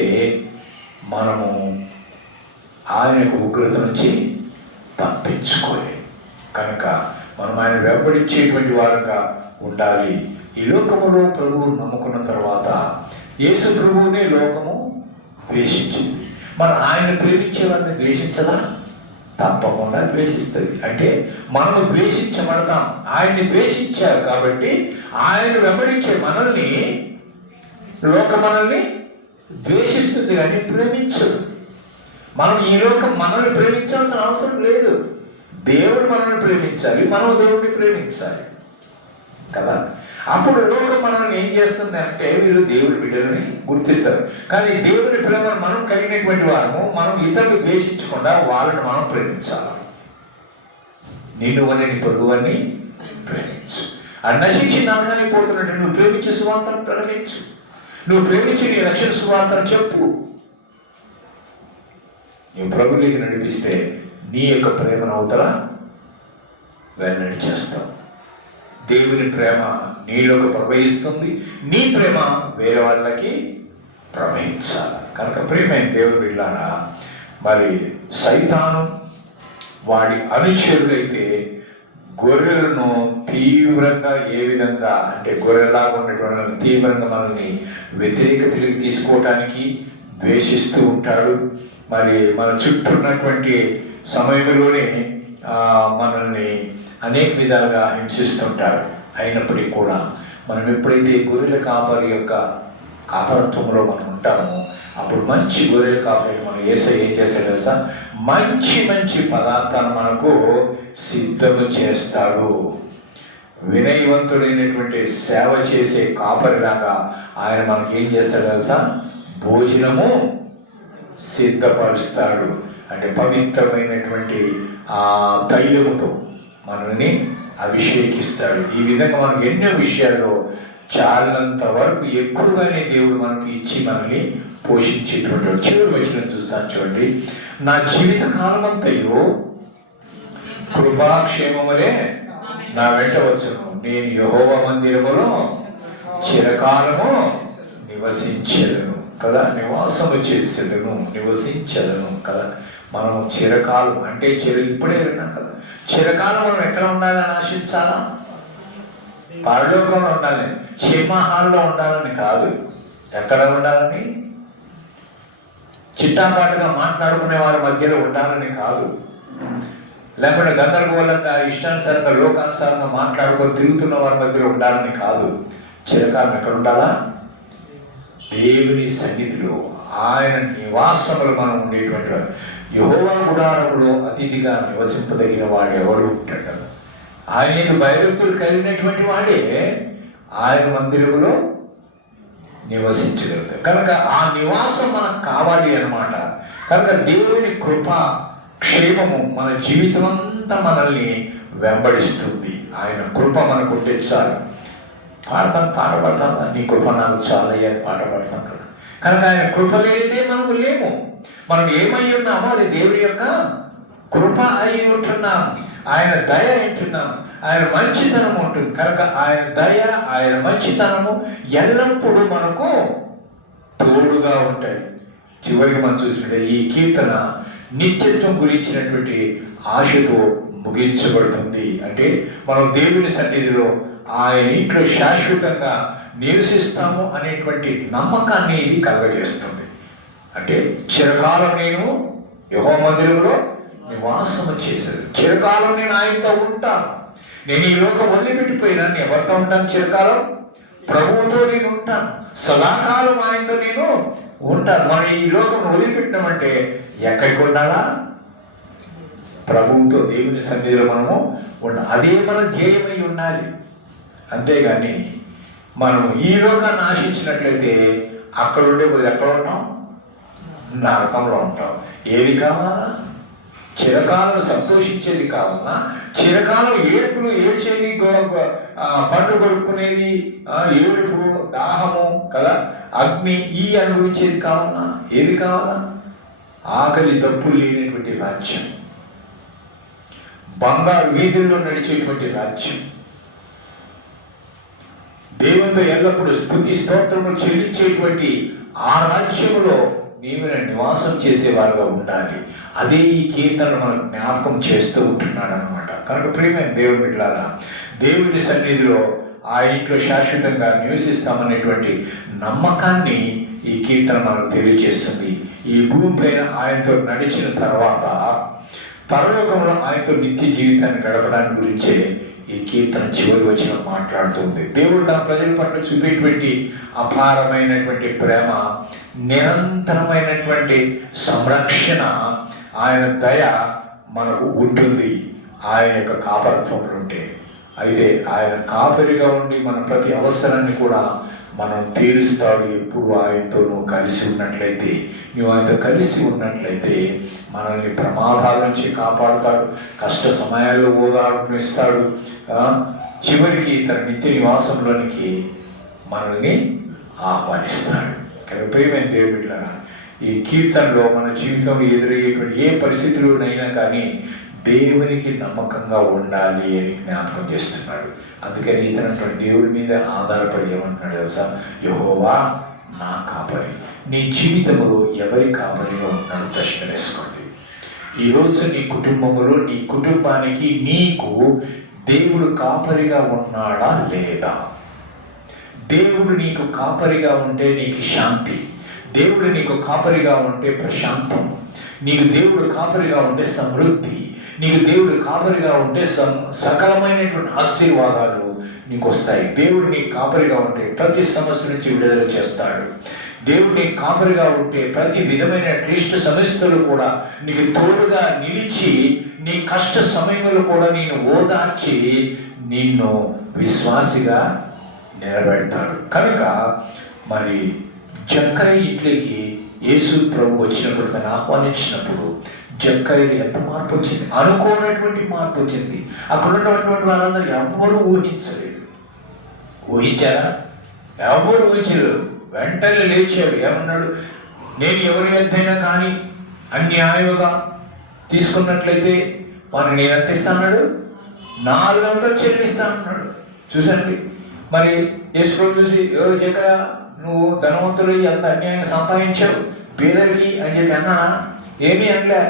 మనము ఆయన యొక్క ఉగ్రత నుంచి తప్పించుకోలేం. కనుక మనం ఆయన వెంబడించేటువంటి వారంగా ఉండాలి. ఈ లోకములో ప్రభువు నమ్ముకున్న తర్వాత యేసు ప్రభువునే లోకము ద్వేషించింది. మరి ఆయన ప్రేమించే వారిని ద్వేషించదా? తప్పకుండా ద్వేషిస్తుంది. అంటే మనము ద్వేషించబడతాం. ఆయన్ని ద్వేషించారు కాబట్టి ఆయన వెంబడించే మనల్ని లోకం మనల్ని ద్వేషిస్తుంది కానీ ప్రేమించదు. మనం ఈ లోకం మనల్ని ప్రేమించాల్సిన అవసరం లేదు. దేవుడు మనల్ని ప్రేమించాలి, మనం దేవుడిని ప్రేమించాలి కదా. అప్పుడు లోకం మనల్ని ఏం చేస్తుంది అంటే, వీరు దేవుడి బిడ్డలని గుర్తిస్తారు. కానీ దేవుని ప్రేమను మనం కలిగినటువంటి వారము, మనం ఇతరులు ద్వేషించకుండా వాళ్ళని మనం ప్రేమించాలి. నిన్ను వల్ల నీ పొరుగువారిని ప్రేమించు. ఆ నశించి నరకానికి పోతున్నట్టు నువ్వు ప్రేమించే సువార్తను ప్రకటించు. నువ్వు ప్రేమించి నీ రక్షణ సువార్తను చెప్పు. నువ్వు ప్రభువులోకి నడిపిస్తే నీ యొక్క ప్రేమను అవతల వెల్లడి చేస్తావు. దేవుని ప్రేమ నీలోకి ప్రవహిస్తుంది, నీ ప్రేమ వేరే వాళ్ళకి ప్రవహించాలి. కనుక ప్రియమైన దేవుని బిడ్డలారా, మరి సైతాను వాడి అనుచరులైతే గొర్రెలను తీవ్రంగా ఏ విధంగా అంటే గొర్రెలాగా ఉన్నటువంటి తీవ్రంగా మనల్ని వ్యతిరేకతలకు తీసుకోవటానికి ద్వేషిస్తూ ఉంటాడు. మరి మన చుట్టూ ఉన్నటువంటి సమయంలోనే మనల్ని అనేక విధాలుగా హింసిస్తుంటాడు. అయినప్పటికీ కూడా మనం ఎప్పుడైతే గొర్రెల కాపరి యొక్క కాపరత్వంలో మనం ఉంటామో అప్పుడు మంచి గొర్రెల కాపరి మనం యేసయ్య ఏం చేస్తాడు తెలుసా? మంచి మంచి పదార్థాలు మనకు సిద్ధము చేస్తాడు. వినయవంతుడైనటువంటి సేవ చేసే కాపరిలాగా ఆయన మనకి ఏం చేస్తాడు తెలుసా? భోజనము సిద్ధపరుస్తాడు. అంటే పవిత్రమైనటువంటి ఆ తైలముతో మనల్ని అభిషేకిస్తాడు. ఈ విధంగా మనకు ఎన్నో విషయాల్లో చాలంత వరకు ఎక్కువగానే దేవుడు మనకి ఇచ్చి మనల్ని పోషించేటువంటి చివరి వచనం చూస్తాను చూడండి. నా జీవిత కాలం అంతయు కృపాక్షేమములే నా వెంట వచ్చును. నేను యెహోవా మందిరములో చిరకాలము నివసించెదను కదా. నివాసము చేసేదను, నివసించదను కదా. మనం చిరకాలం అంటే ఇప్పుడే విన్నాం కదా. చిరకాలం మనం ఎక్కడ ఉండాలని ఆశించాలా? పరలోకంలో ఉండాలని, సింహాల్లో ఉండాలని కాదు. ఎక్కడ ఉండాలని? చిట్టాపాటుగా మాట్లాడుకునే వారి మధ్యలో ఉండాలని కాదు. లేకపోతే గందరగోళంగా ఇష్టానుసారంగా లోకానుసారంగా మాట్లాడుకొని తిరుగుతున్న వారి మధ్యలో ఉండాలని కాదు. చిరకాలం ఎక్కడ ఉండాలా? దేవుని సన్నిధిలో, ఆయన నివాసములు మనం ఉండేటువంటి యెహోవా గుడారములో అతిథిగా నివసింపదగిన వాడు ఎవడు ఉంటాడు? ఆయన భయభక్తులు కలిగినటువంటి వాడే ఆయన మందిరములో నివసించగలుగుతాం. కనుక ఆ నివాసం మనకు కావాలి అన్నమాట. కనుక దేవుని కృప క్షేమము మన జీవితం అంతా మనల్ని వెంబడిస్తుంది. ఆయన కృప మనకు ఉంటే చాలు. పాట పాడతాం, నీ కృప నాకు చాలయ్యా అని పాట పాడతాం కదా. కనుక ఆయన కృప లేనిదే మనము లేము. మనం ఏమై ఉన్నామో అది దేవుని యొక్క కృప అయి ఉంటున్నాము. ఆయన దయ ఉంటున్నాము. ఆయన మంచితనం ఉంటుంది. కనుక ఆయన దయ, ఆయన మంచితనము ఎల్లప్పుడూ మనకు తోడుగా ఉంటాయి. చివరికి మనం చూసినట్టే ఈ కీర్తన నిత్యత్వం గురించినటువంటి ఆశతో ముగించబడుతుంది. అంటే మనం దేవుని సన్నిధిలో ఆయన ఇంట్లో శాశ్వతంగా నివసిస్తాము అనేటువంటి నమ్మకాన్ని ఇది కలుగజేస్తుంది. అంటే చిరకాలం నేను యెహోవా మందిరంలో నివాసము చేశాను, చిరకాలం నేను ఆయనతో ఉంటాను. నేను ఈ లోకం వదిలిపెట్టిపోయినా నేను ఎవరితో ఉంటాను? చిరకాలం ప్రభువుతో నేను ఉంటాను, సదాకాలం ఆయనతో నేను ఉంటాను. మనం ఈ లోకం వదిలిపెట్టినామంటే ఎక్కడికి ఉండాలా? ప్రభువుతో దేవుని సన్నిధిలో మనము ఉండాలి. అదే మన ధ్యేయమై ఉండాలి. అంతేగాని మనం ఈ లోకాన్ని ఆశించినట్లయితే అక్కడ ఉండే పోయి ఎక్కడ ఉంటాం? నరకంలో ఉంటాం. ఏది కావాలా? చిరకాలం సంతోషించేది కావాలన్నా, చిరకాలం ఏడుపులు ఏడ్చేది, పండ్లు కొడుకునేది, ఏడుపు, దాహము కదా, అగ్ని ఈ అనుభవించేది కావాలన్నా? ఏది కావాలా? ఆకలి దప్పులు లేనటువంటి రాజ్యం, బంగారు వీధుల్లో నడిచేటువంటి రాజ్యం, దేవునితో ఎల్లప్పుడూ స్తుతి స్తోత్రములు చెల్లించేటువంటి ఆ రాజ్యములో నీవు నివాసం చేసేవారుగా ఉండాలి. అదే ఈ కీర్తన మనకు జ్ఞాపకం చేస్తూ ఉంటున్నాడు అనమాట. కనుక ప్రియమైన దేవుని బిడ్డలారా, దేవుని సన్నిధిలో ఆయన ఇంట్లో శాశ్వతంగా నివసిస్తామనేటువంటి నమ్మకాన్ని ఈ కీర్తన మనకు తెలియజేస్తుంది. ఈ భూమి పైన ఆయనతో నడిచిన తర్వాత పరలోకంలో ఆయనతో నిత్య జీవితాన్ని గడపడానికి గురించే ఈ కీర్తన చివరి వచనం మాట్లాడుతుంది. దేవుడు తన ప్రజల పట్ల చూపేటువంటి అపారమైనటువంటి ప్రేమ, నిరంతరమైనటువంటి సంరక్షణ, ఆయన దయ మనకు ఉంటుంది ఆయన యొక్క కాపరత్వంలో ఉంటే. అయితే ఆయన కాపరిగా ఉండి మన ప్రతి అవసరాన్ని కూడా మనం తీరుస్తాడు. ఎప్పుడు ఆయనతో నువ్వు కలిసి ఉన్నట్లయితే, నువ్వు ఆయనతో కలిసి ఉన్నట్లయితే మనల్ని ప్రమాదాల నుంచి కాపాడుతాడు, కష్ట సమయాల్లో ఓదార్పునిస్తాడు, చివరికి తన నిత్య నివాసంలోనికి మనల్ని ఆహ్వానిస్తాడు. కానీ ప్రియమైన దేవుని బిడ్డలారా, ఈ కీర్తనలో మన జీవితంలో ఎదురయ్యేటువంటి ఏ పరిస్థితుల్లోనైనా కానీ దేవునికి నమ్మకంగా ఉండాలి అని జ్ఞాపకం చేస్తున్నాడు. అందుకని ఇతనటువంటి దేవుడి మీద ఆధారపడి ఏమంటున్నాడు తెలుసా? యెహోవా నా కాపరి. నీ జీవితంలో ఎవరి కాపరిగా ఉన్నాడు? ప్రశ్న వేసుకోండి. ఈరోజు నీ కుటుంబంలో, నీ కుటుంబానికి నీకు దేవుడు కాపరిగా ఉన్నాడా లేదా? దేవుడు నీకు కాపరిగా ఉంటే నీకు శాంతి, దేవుడు నీకు కాపరిగా ఉంటే ప్రశాంతం, నీకు దేవుడు కాపరిగా ఉంటే సమృద్ధి, నీకు దేవుడు కాపరిగా ఉంటే సకలమైనటువంటి ఆశీర్వాదాలు నీకు వస్తాయి. దేవుడు నీకు కాపరిగా ఉంటే ప్రతి సమస్య నుంచి విడుదల చేస్తాడు. దేవుడు నీకు కాపరిగా ఉంటే ప్రతి విధమైన క్లిష్ట సమస్యలు కూడా నీకు తోడుగా నిలిచి, నీ కష్ట సమయంలో కూడా నేను ఓదార్చి నిన్ను విశ్వాసిగా నిలబెడతాడు. కనుక మరి జక్కయ్య ఇంట్లోకి యేసు ప్రభు వచ్చినప్పుడు, తను ఆహ్వానించినప్పుడు జక్కయ్యకి ఎంత మార్పు వచ్చింది? అనుకోనటువంటి మార్పు వచ్చింది. అక్కడ ఉన్నటువంటి వారందరూ ఎవ్వరూ ఊహించలేదు. ఊహించారా? ఎవరు ఊహించలేరు. వెంటనే లేచాడు. ఏమన్నాడు? నేను ఎవరి వద్దైనా కానీ అన్యాయముగా తీసుకున్నట్లయితే వారిని నేను ఎంత ఇస్తాన్నాడు? 400 చెల్లిస్తానన్నాడు. చూసండి, మరి యేసు ప్రభు చూసి, ఎవరు జక్కయ్య నువ్వు ధనవంతుడు ఎంత అన్యాయంగా సంపాదించావు పేదరికి అని చెప్పి అన్నానా? ఏమీ అనలే.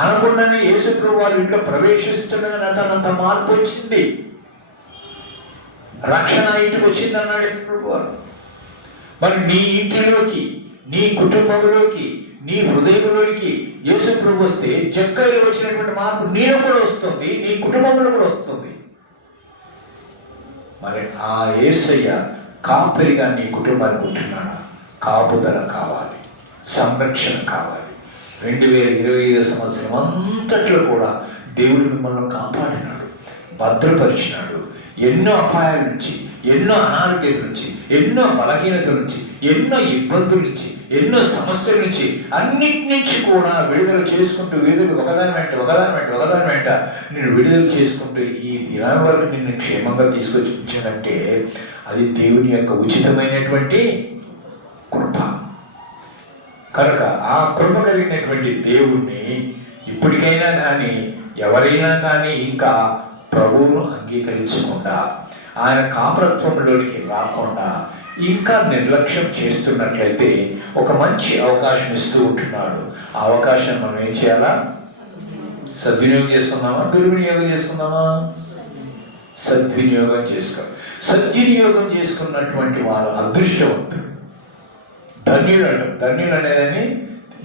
అనకుండానే యేసు ప్రభు వాళ్ళ ఇంట్లో ప్రవేశిస్తుండగా అతనంత మార్పు వచ్చింది. రక్షణ ఇంటికి వచ్చింది అన్నాడు యేసు ప్రభు వారు. మరి నీ ఇంటిలోకి, నీ కుటుంబంలోకి, నీ హృదయంలోనికి యేసు ప్రభు వస్తే జక్కయ్యలో వచ్చినటువంటి మార్పు నీలో కూడా వస్తుంది, నీ కుటుంబంలో కూడా వస్తుంది. మరి ఆ యేసయ్య కాపరిగా నీ కుటుంబానికి ఉంటున్నాడా? కాపుదల కావాలి, సంరక్షణ కావాలి. 2025 సంవత్సరం అంతట్లో కూడా దేవుడు మిమ్మల్ని కాపాడినాడు, భద్రపరిచినాడు. ఎన్నో అపాయాల నుంచి, ఎన్నో అనారోగ్యత నుంచి, ఎన్నో బలహీనతల నుంచి, ఎన్నో ఇబ్బందుల నుంచి, ఎన్నో సమస్యల నుంచి, అన్నిటి నుంచి కూడా విడుదల చేసుకుంటూ ఒకదాని వెంట నేను విడుదల చేసుకుంటూ ఈ దినాల వరకు నిన్ను క్షేమంగా తీసుకొచ్చి ఉంచానంటే అది దేవుని యొక్క ఉచితమైనటువంటి కృప. కనుక ఆ కృప కలిగినటువంటి దేవుణ్ణి ఇప్పటికైనా కానీ ఎవరైనా కానీ ఇంకా ప్రభువును అంగీకరించకుండా, ఆయన కాపురత్వంలోనికి రాకుండా ఇంకా నిర్లక్ష్యం చేస్తున్నట్లయితే ఒక మంచి అవకాశం ఇస్తూ ఉంటున్నాడు. ఆ అవకాశాన్ని మనం ఏం చేయాలా? సద్వినియోగం చేసుకుందామా, దుర్వినియోగం చేసుకుందామా? సద్వినియోగం సద్వినియోగం చేసుకున్నటువంటి వారు అదృష్టవంతులు, ధన్యులు అంటారు. ధన్యులు అనేదని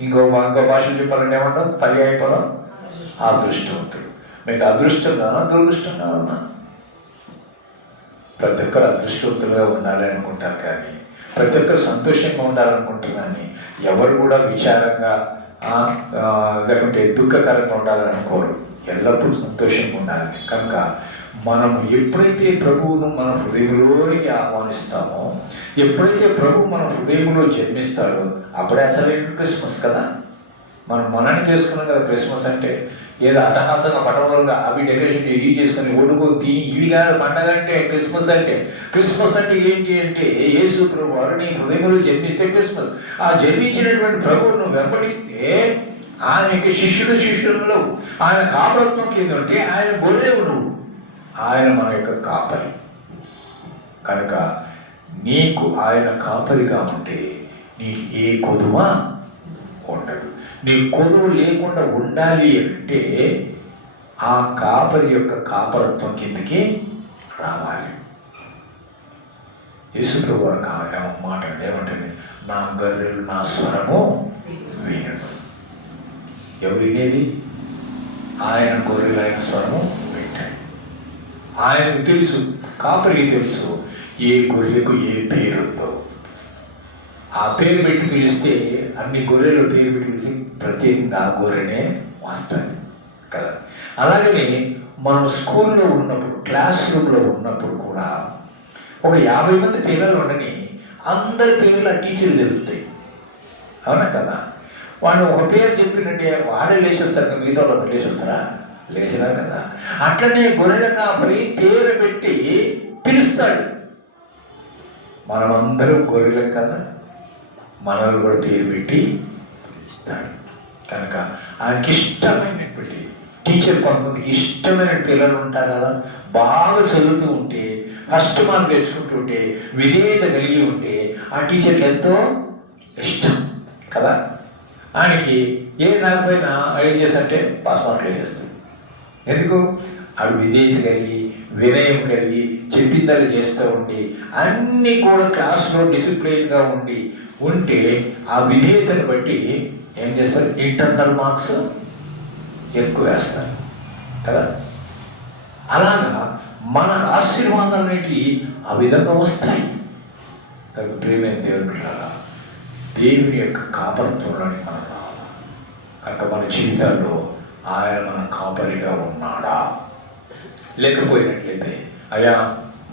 ఇంకో భాషలు చెప్పాలంటే ఏమంటాం? పర్యాయ పదం అదృష్టవంతులు. మీకు అదృష్టం కావాలా, దురదృష్టం కావాలన్నా? ప్రతి ఒక్కరు అదృష్టవంతులుగా ఉండాలి అనుకుంటారు, కానీ ప్రతి ఒక్కరు సంతోషంగా ఉండాలనుకుంటారు, కానీ ఎవరు కూడా విచారంగా లేకుంటే దుఃఖకరంగా ఉండాలనుకోరు. ఎల్లప్పుడూ సంతోషంగా ఉండాలి. కనుక మనం ఎప్పుడైతే ప్రభువును మన హృదయంలోనికి ఆహ్వానిస్తామో, ఎప్పుడైతే ప్రభు మన హృదయంలో జన్మిస్తాడో అప్పుడే అసలైన క్రిస్మస్ కదా. మనం మనని చేసుకున్నాం కదా క్రిస్మస్ అంటే. ఏదో అట్టహాసంగా పట్టవలుగా అవి డెకరేషన్ ఇవి చేసుకొని వండుకొని తిని ఇవి కాదు పండగ అంటే. క్రిస్మస్ అంటే ఏంటి అంటే యేసు ప్రభు వారు నీ హృదయంలో జన్మిస్తే క్రిస్మస్. ఆ జన్మించినటువంటి ప్రభువును నువ్వు వెంబడిస్తే ఆయనకి శిష్యులలో ఆయన కాపురత్వం కింద ఉంటే ఆయన గొర్రెవు నువ్వు, ఆయన మన యొక్క కాపరి. కనుక నీకు ఆయన కాపరిగా ఉంటే నీకు ఏ కొదువ ఉండదు. నీ కొదువు లేకుండా ఉండాలి అంటే ఆ కాపరి యొక్క కాపరత్వం కిందకి రావాలి. యేసుప్రభు వారు మాట ఏమంటే, నా గొర్రెలు నా స్వరము వినడు. ఎవరు వినేది? ఆయన గొర్రెలు ఆయన స్వరము వింటాడు. ఆయనకు తెలుసు, కాపరికి తెలుసు ఏ గొర్రెకు ఏ పేరుందో. ఆ పేరు పెట్టి పిలిస్తే అన్ని గొర్రెలు పేరు పెట్టి పిలిచి ప్రత్యేకంగా ఆ గొర్రెనే వస్తాయి కదా. అలాగనే మనం స్కూల్లో ఉన్నప్పుడు, క్లాస్ రూమ్లో ఉన్నప్పుడు కూడా ఒక 50 మంది పిల్లలు ఉండని అందరి పేర్లు ఆ టీచర్లు తెలుస్తాయి, అవునా కదా. వాడు ఒక పేరు చెప్పినట్టే వాడే లేచేస్తారు, మిగతా వాళ్ళు లేచేస్తారా? లేచినా కదా. అట్లనే గొర్రెల కాపరి పేరు పెట్టి పిలుస్తాడు. మనమందరం గొర్రెలం కదా, మనల్ని కూడా పేరు పెట్టి ఇస్తాడు. కనుక ఆయనకి ఇష్టమైనటువంటి టీచర్, కొంతమందికి ఇష్టమైన పిల్లలు ఉంటారు కదా, బాగా చదువుతూ ఉంటే, ఫస్ట్ మార్క్ తెచ్చుకుంటూ ఉంటే, విధేయత కలిగి ఉంటే ఆ టీచర్కి ఎంతో ఇష్టం కదా. ఆయనకి ఏం రాకపోయినా ఏం చేస్తారంటే పాస్ మార్కులు వేసేస్తుంది. ఎందుకు? ఆడు విధేయత కలిగి, వినయం కలిగి, చెప్పిందలు చేస్తూ ఉండి, అన్నీ కూడా క్లాస్లో డిసిప్లిన్గా ఉంటే ఆ విధేయతను బట్టి ఏం చేస్తారు? ఇంటర్నల్ మార్క్స్ ఎక్కువ వేస్తారు కదా. అలాగా మన ఆశీర్వాదాలనేవి ఆ విధంగా వస్తాయి. ప్రియమైన దేవుని యొక్క కాపరత్వంలోని మనం రావాలి. కనుక మన జీవితాల్లో ఆయన మన కాపరిగా ఉన్నాడా? లేకపోయినట్లయితే, అయ్యా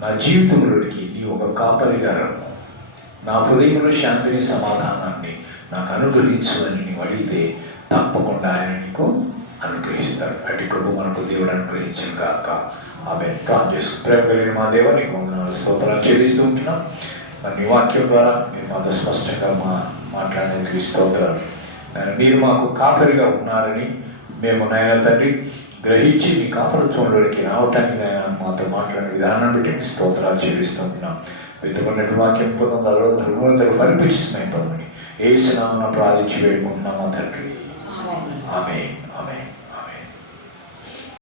నా జీవితంలోనికి నీ ఒక కాపరిగా రమ్ము, నా హృదయంలో శాంతిని సమాధానాన్ని నాకు అనుగ్రహించు అని నీవు అడిగితే తప్పకుండా ఆయన నీకు అనుగ్రహిస్తాడు. అటు కృప మనకు దేవుడు అనుగ్రహించిన కాక ఆమె ప్రార్థన చేసుకుని. ప్రేమ కలిగిన మా దేవ నీకు స్తోత్రాలు చెల్లిస్తూ ఉంటున్నాం. మరి నీ వాక్యం ద్వారా మీరు మాతో స్పష్టంగా మాట్లాడేందుకు స్తోత్రాలు. మీరు మాకు కాపరిగా ఉన్నారని మేము నాయన తండ్రి గ్రహించి మీ కాపరత్వంలోకి రావటానికి నాయన మాతో మాట్లాడిన విధానం బట్టి మీ స్తోత్రాలు చెల్లిస్తున్నాం. వెతుకున్నట్టు వాక్యం పొందుతారు ఫలిపిస్తున్నాయి పదమని యేసు నామమున ప్రార్థించి వేడుకుంటున్నాము తండ్రి. ఆమేన్.